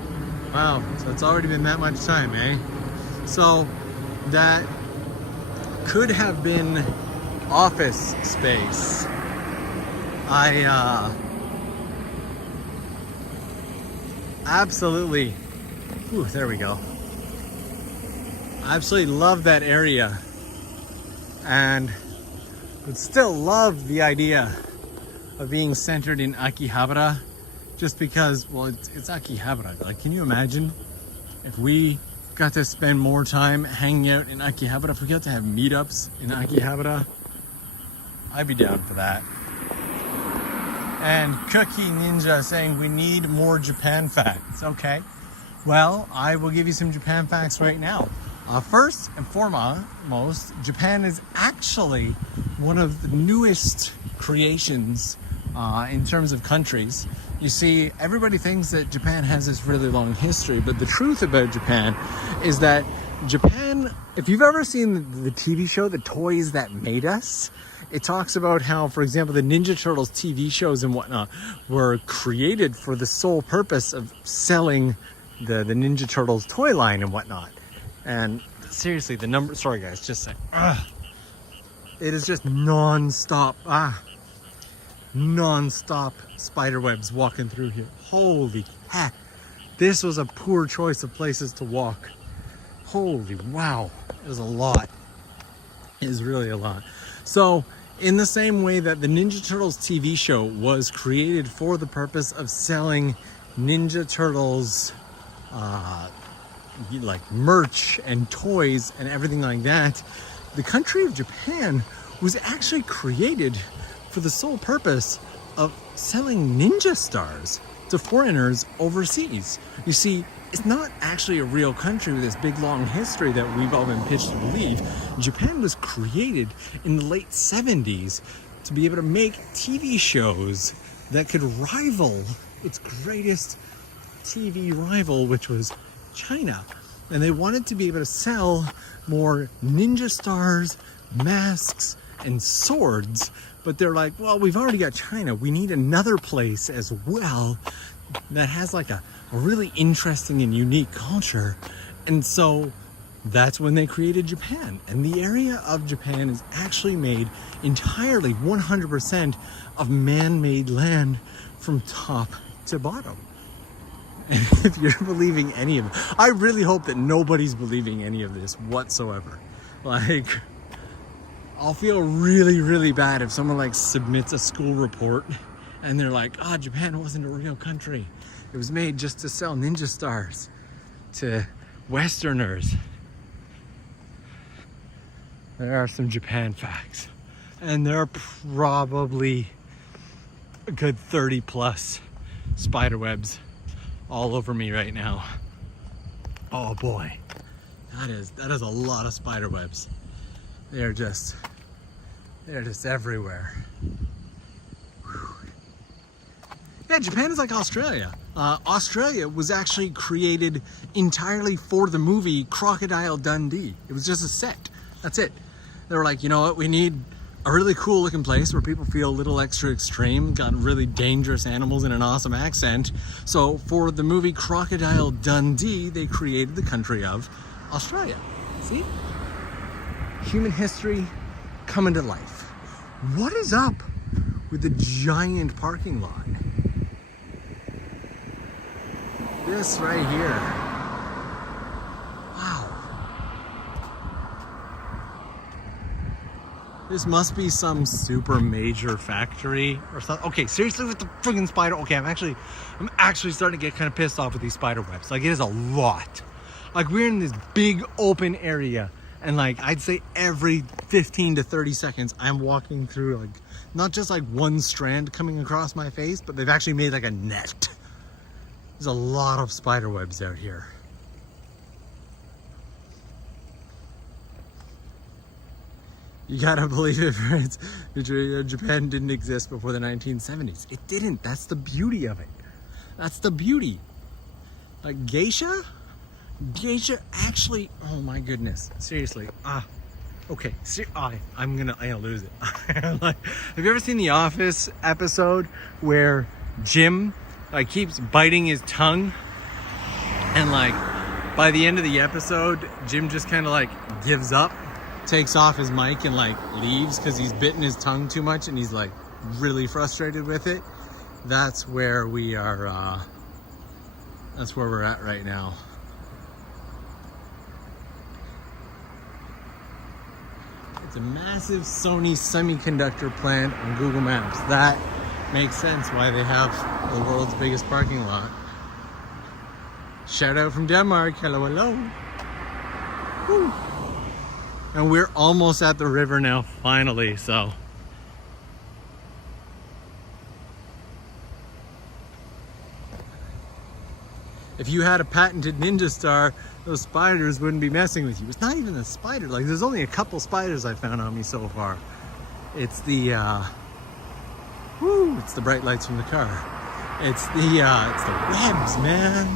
Wow, so it's already been that much time, eh? So, that could have been office space. I absolutely, ooh, there we go. I absolutely love that area and would still love the idea of being centered in Akihabara just because, well, it's Akihabara. Like, can you imagine if we got to spend more time hanging out in Akihabara, if we got to have meetups in Akihabara? I'd be down for that. and Cookie Ninja saying we need more Japan facts. Okay, well, I will give you some Japan facts right now. First and foremost, Japan is actually one of the newest creations in terms of countries. You see, everybody thinks that Japan has this really long history, but the truth about Japan is that Japan, if you've ever seen the TV show, The Toys That Made Us, it talks about how, for example, the Ninja Turtles TV shows and whatnot were created for the sole purpose of selling the Ninja Turtles toy line and whatnot. And seriously, the number, sorry guys, just saying, it is just non-stop spider webs walking through here. Holy heck, this was a poor choice of places to walk. Holy wow, it was a lot. It is really a lot. So in the same way that the Ninja Turtles TV show was created for the purpose of selling Ninja Turtles like merch and toys and everything like that, the country of Japan was actually created for the sole purpose of selling ninja stars to foreigners overseas. You see, it's not actually a real country with this big long history that we've all been pitched to believe. Japan was created in the late 70s to be able to make TV shows that could rival its greatest TV rival, which was China. And they wanted to be able to sell more ninja stars, masks, and swords. But they're like, well, we've already got China. We need another place as well that has like a really interesting and unique culture. And so that's when they created Japan. And the area of Japan is actually made entirely 100% of man-made land from top to bottom. And if you're believing any of it, I really hope that nobody's believing any of this whatsoever. Like, I'll feel really, really bad if someone like submits a school report and they're like, oh, Japan wasn't a real country. It was made just to sell ninja stars to Westerners. There are some Japan facts. And there are probably a good 30 plus spider webs all over me right now. Oh boy, that is a lot of spider webs. They're just everywhere. Whew. Yeah, Japan is like Australia. Australia was actually created entirely for the movie Crocodile Dundee. It was just a set. That's it. They were like, you know what, we need a really cool looking place where people feel a little extra extreme, got really dangerous animals and an awesome accent. So for the movie Crocodile Dundee, they created the country of Australia. See? Human history coming to life. What is up with the giant parking lot? This right here. Wow. This must be some super major factory or something. Okay, seriously with the friggin' spider. Okay, I'm actually starting to get kind of pissed off with these spider webs. Like, it is a lot. Like, we're in this big open area, and like, I'd say every 15 to 30 seconds, I'm walking through like, not just like one strand coming across my face, but they've actually made like a net. There's a lot of spider webs out here. You gotta believe it, friends. Japan didn't exist before the 1970s. It didn't. That's the beauty of it. That's the beauty. Like geisha? Geisha actually, oh my goodness. Seriously. Okay. I'm gonna lose it. Like, have you ever seen the Office episode where Jim like keeps biting his tongue? And like, by the end of the episode, Jim just kind of like gives up, takes off his mic and like leaves because he's bitten his tongue too much and he's like really frustrated with it. That's where we are, that's where we're at right now. It's a massive Sony semiconductor plant on Google Maps. That makes sense why they have the world's biggest parking lot. Shout out from Denmark. Hello, hello. Woo. And we're almost at the river now, finally, so. If you had a patented ninja star, those spiders wouldn't be messing with you. It's not even a spider. Like, there's only a couple spiders I found on me so far. It's the it's the bright lights from the car. It's the webs, man.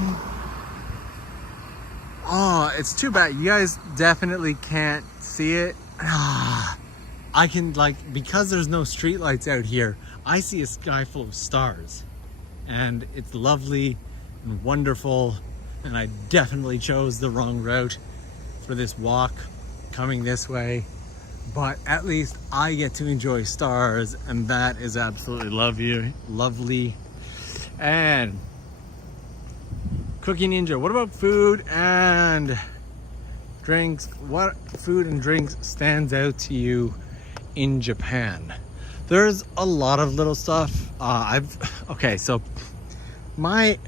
Oh, it's too bad. You guys definitely can't see it. I can, like, because there's no street lights out here, I see a sky full of stars. And it's lovely and wonderful. And I definitely chose the wrong route for this walk coming this way. But at least I get to enjoy stars, and that is absolutely lovely. And Cookie Ninja, what about food and drinks? What food and drinks stands out to you in Japan? There's a lot of little stuff. So my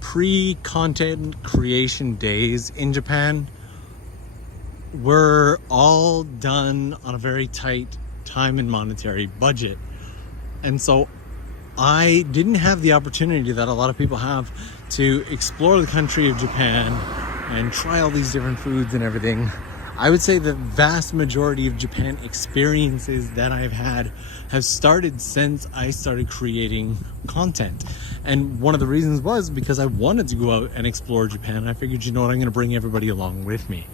pre-content creation days in Japan were all done on a very tight time and monetary budget. And so I didn't have the opportunity that a lot of people have to explore the country of Japan and try all these different foods and everything. I would say the vast majority of Japan experiences that I've had have started since I started creating content. And one of the reasons was because I wanted to go out and explore Japan. I figured, you know what, I'm going to bring everybody along with me.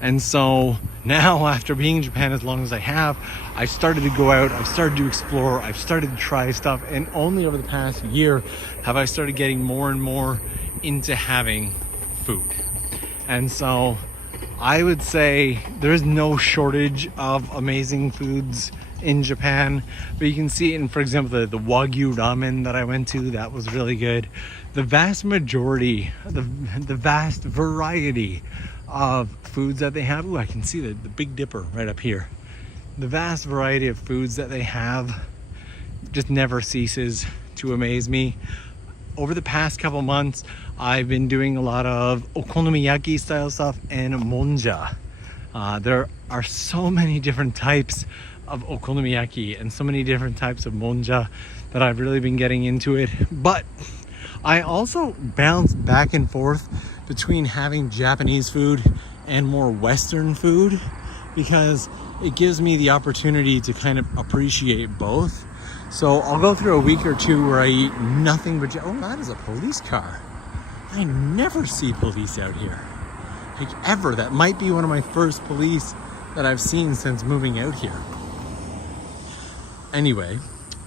And so now, after being in Japan as long as I have, I've started to go out, I've started to explore, I've started to try stuff, and only over the past year have I started getting more and more into having food. And so I would say there's no shortage of amazing foods in Japan, but you can see in, for example, the Wagyu ramen that I went to, that was really good. The vast majority, the vast variety of foods that they have. Ooh, I can see the Big Dipper right up here. The vast variety of foods that they have just never ceases to amaze me. Over the past couple months, I've been doing a lot of okonomiyaki style stuff and monja. There are so many different types of okonomiyaki and so many different types of monja that I've really been getting into it. But I also bounce back and forth between having Japanese food and more Western food, because it gives me the opportunity to kind of appreciate both. So I'll go through a week or two where I eat nothing but... Oh, that is a police car. I never see police out here. Like, ever. That might be one of my first police that I've seen since moving out here. Anyway,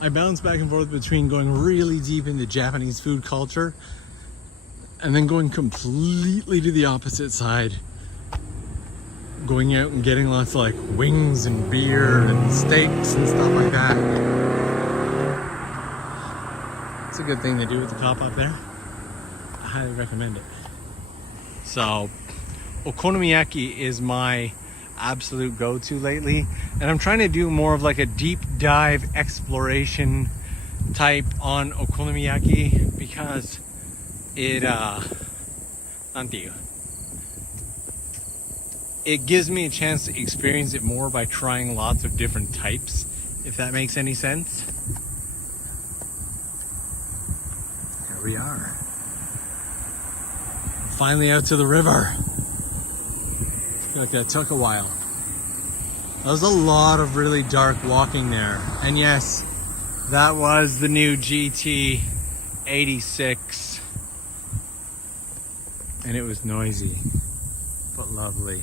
I bounce back and forth between going really deep into Japanese food culture and then going completely to the opposite side, going out and getting lots of like wings and beer and steaks and stuff like that. It's a good thing to do with the cop up there. I highly recommend it. So okonomiyaki is my absolute go-to lately, and I'm trying to do more of like a deep dive exploration type on okonomiyaki, because it gives me a chance to experience it more by trying lots of different types, if that makes any sense. Here we are. Finally out to the river. I feel like that took a while. That was a lot of really dark walking there. And yes, that was the new GT86. And it was noisy, but lovely.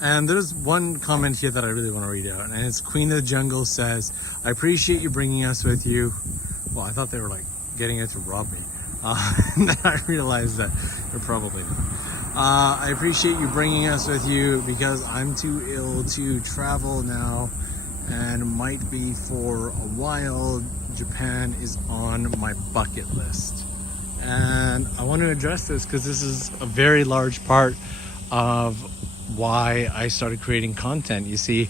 And there's one comment here that I really want to read out, and it's Queen of the Jungle says, I appreciate you bringing us with you. Well, I thought they were like getting out to rob me. And then I realized that they're probably not. I appreciate you bringing us with you because I'm too ill to travel now and might be for a while. Japan is on my bucket list. And I want to address this because this is a very large part of why I started creating content. You see,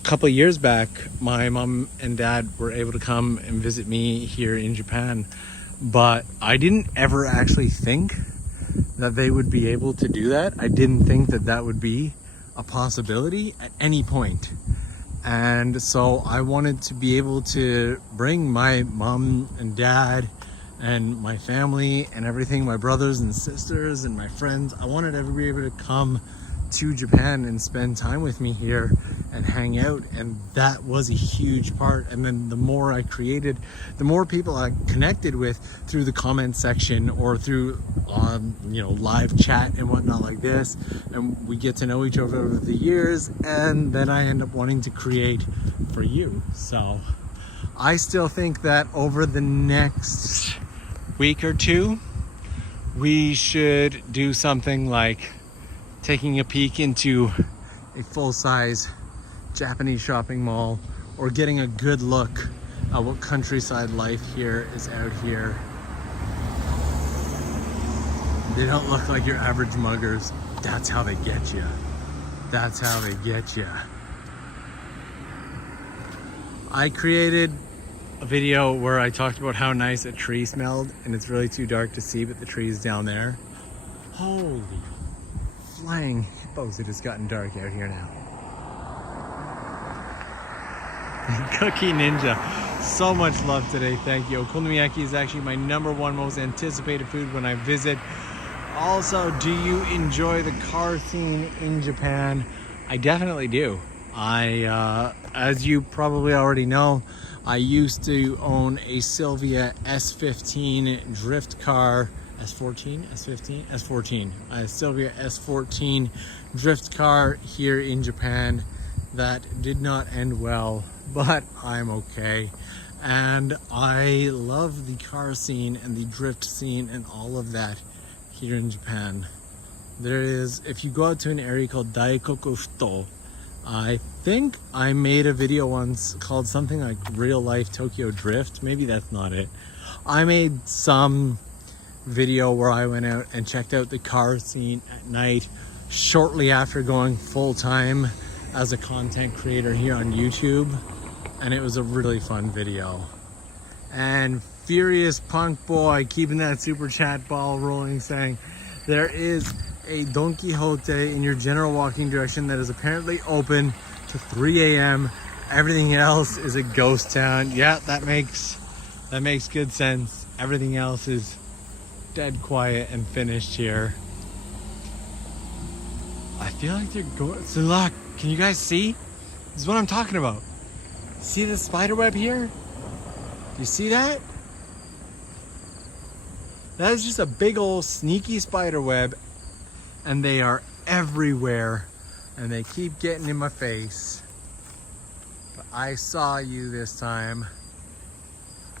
couple of years back, my mom and dad were able to come and visit me here in Japan, but I didn't ever actually think that they would be able to do that. I didn't think that that would be a possibility at any point. And so I wanted to be able to bring my mom and dad and my family and everything, my brothers and sisters and my friends. I wanted everybody able to come to Japan and spend time with me here and hang out, and that was a huge part. And then the more I created, the more people I connected with through the comment section or through you know, live chat and whatnot like this, and we get to know each other over the years, and then I end up wanting to create for you. So I still think that over the next week or two we should do something like taking a peek into a full-size Japanese shopping mall, or getting a good look at what countryside life here is out here. They don't look like your average muggers. That's how they get you. That's how they get you. I created a video where I talked about how nice a tree smelled, and it's really too dark to see, but the tree is down there. Holy flying hippos, it has gotten dark out here now. Cookie Ninja, so much love today, thank you. Okonomiyaki is actually my #1 most anticipated food when I visit. Also, do you enjoy the car scene in Japan? I definitely do. As you probably already know, I used to own a Sylvia S15 drift car. S14? S15? S14. A Sylvia S14 drift car here in Japan. That did not end well, but I'm okay. And I love the car scene and the drift scene and all of that here in Japan. There is, if you go out to an area called Daikoku Futo, I think I made a video once called something like Real Life Tokyo Drift. Maybe that's not it. I made some video where I went out and checked out the car scene at night shortly after going full-time as a content creator here on YouTube, and it was a really fun video. And Furious Punk Boy keeping that super chat ball rolling, saying there is a Don Quixote in your general walking direction that is apparently open to 3 a.m. Everything else is a ghost town. Yeah, that makes good sense. Everything else is dead quiet and finished here. I feel like they're going. So look, can you guys see? This is what I'm talking about. See the spider web here? Do you see that? That is just a big old sneaky spider web, and they are everywhere, and they keep getting in my face. But I saw you this time.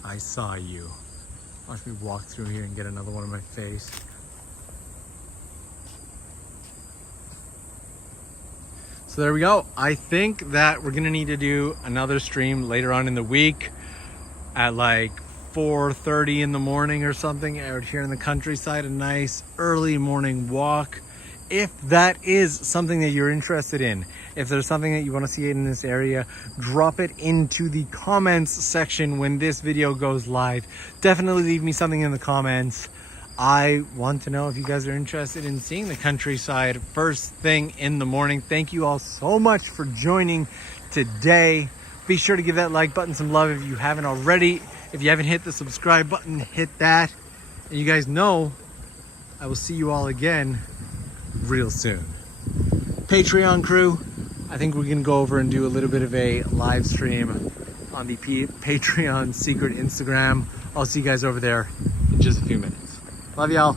I saw you. Watch me walk through here and get another one in my face. So there we go. I think that we're gonna need to do another stream later on in the week at like 4:30 in the morning or something out here in the countryside. A nice early morning walk. If that is something that you're interested in, if there's something that you want to see in this area, drop it into the comments section when this video goes live. Definitely leave me something in the comments. I want to know if you guys are interested in seeing the countryside first thing in the morning. Thank you all so much for joining today. Be sure to give that like button some love if you haven't already. If you haven't hit the subscribe button, hit that. And you guys know I will see you all again real soon. Patreon crew, I think we're gonna go over and do a little bit of a live stream on the Patreon secret Instagram. I'll see you guys over there in just a few minutes. Love y'all.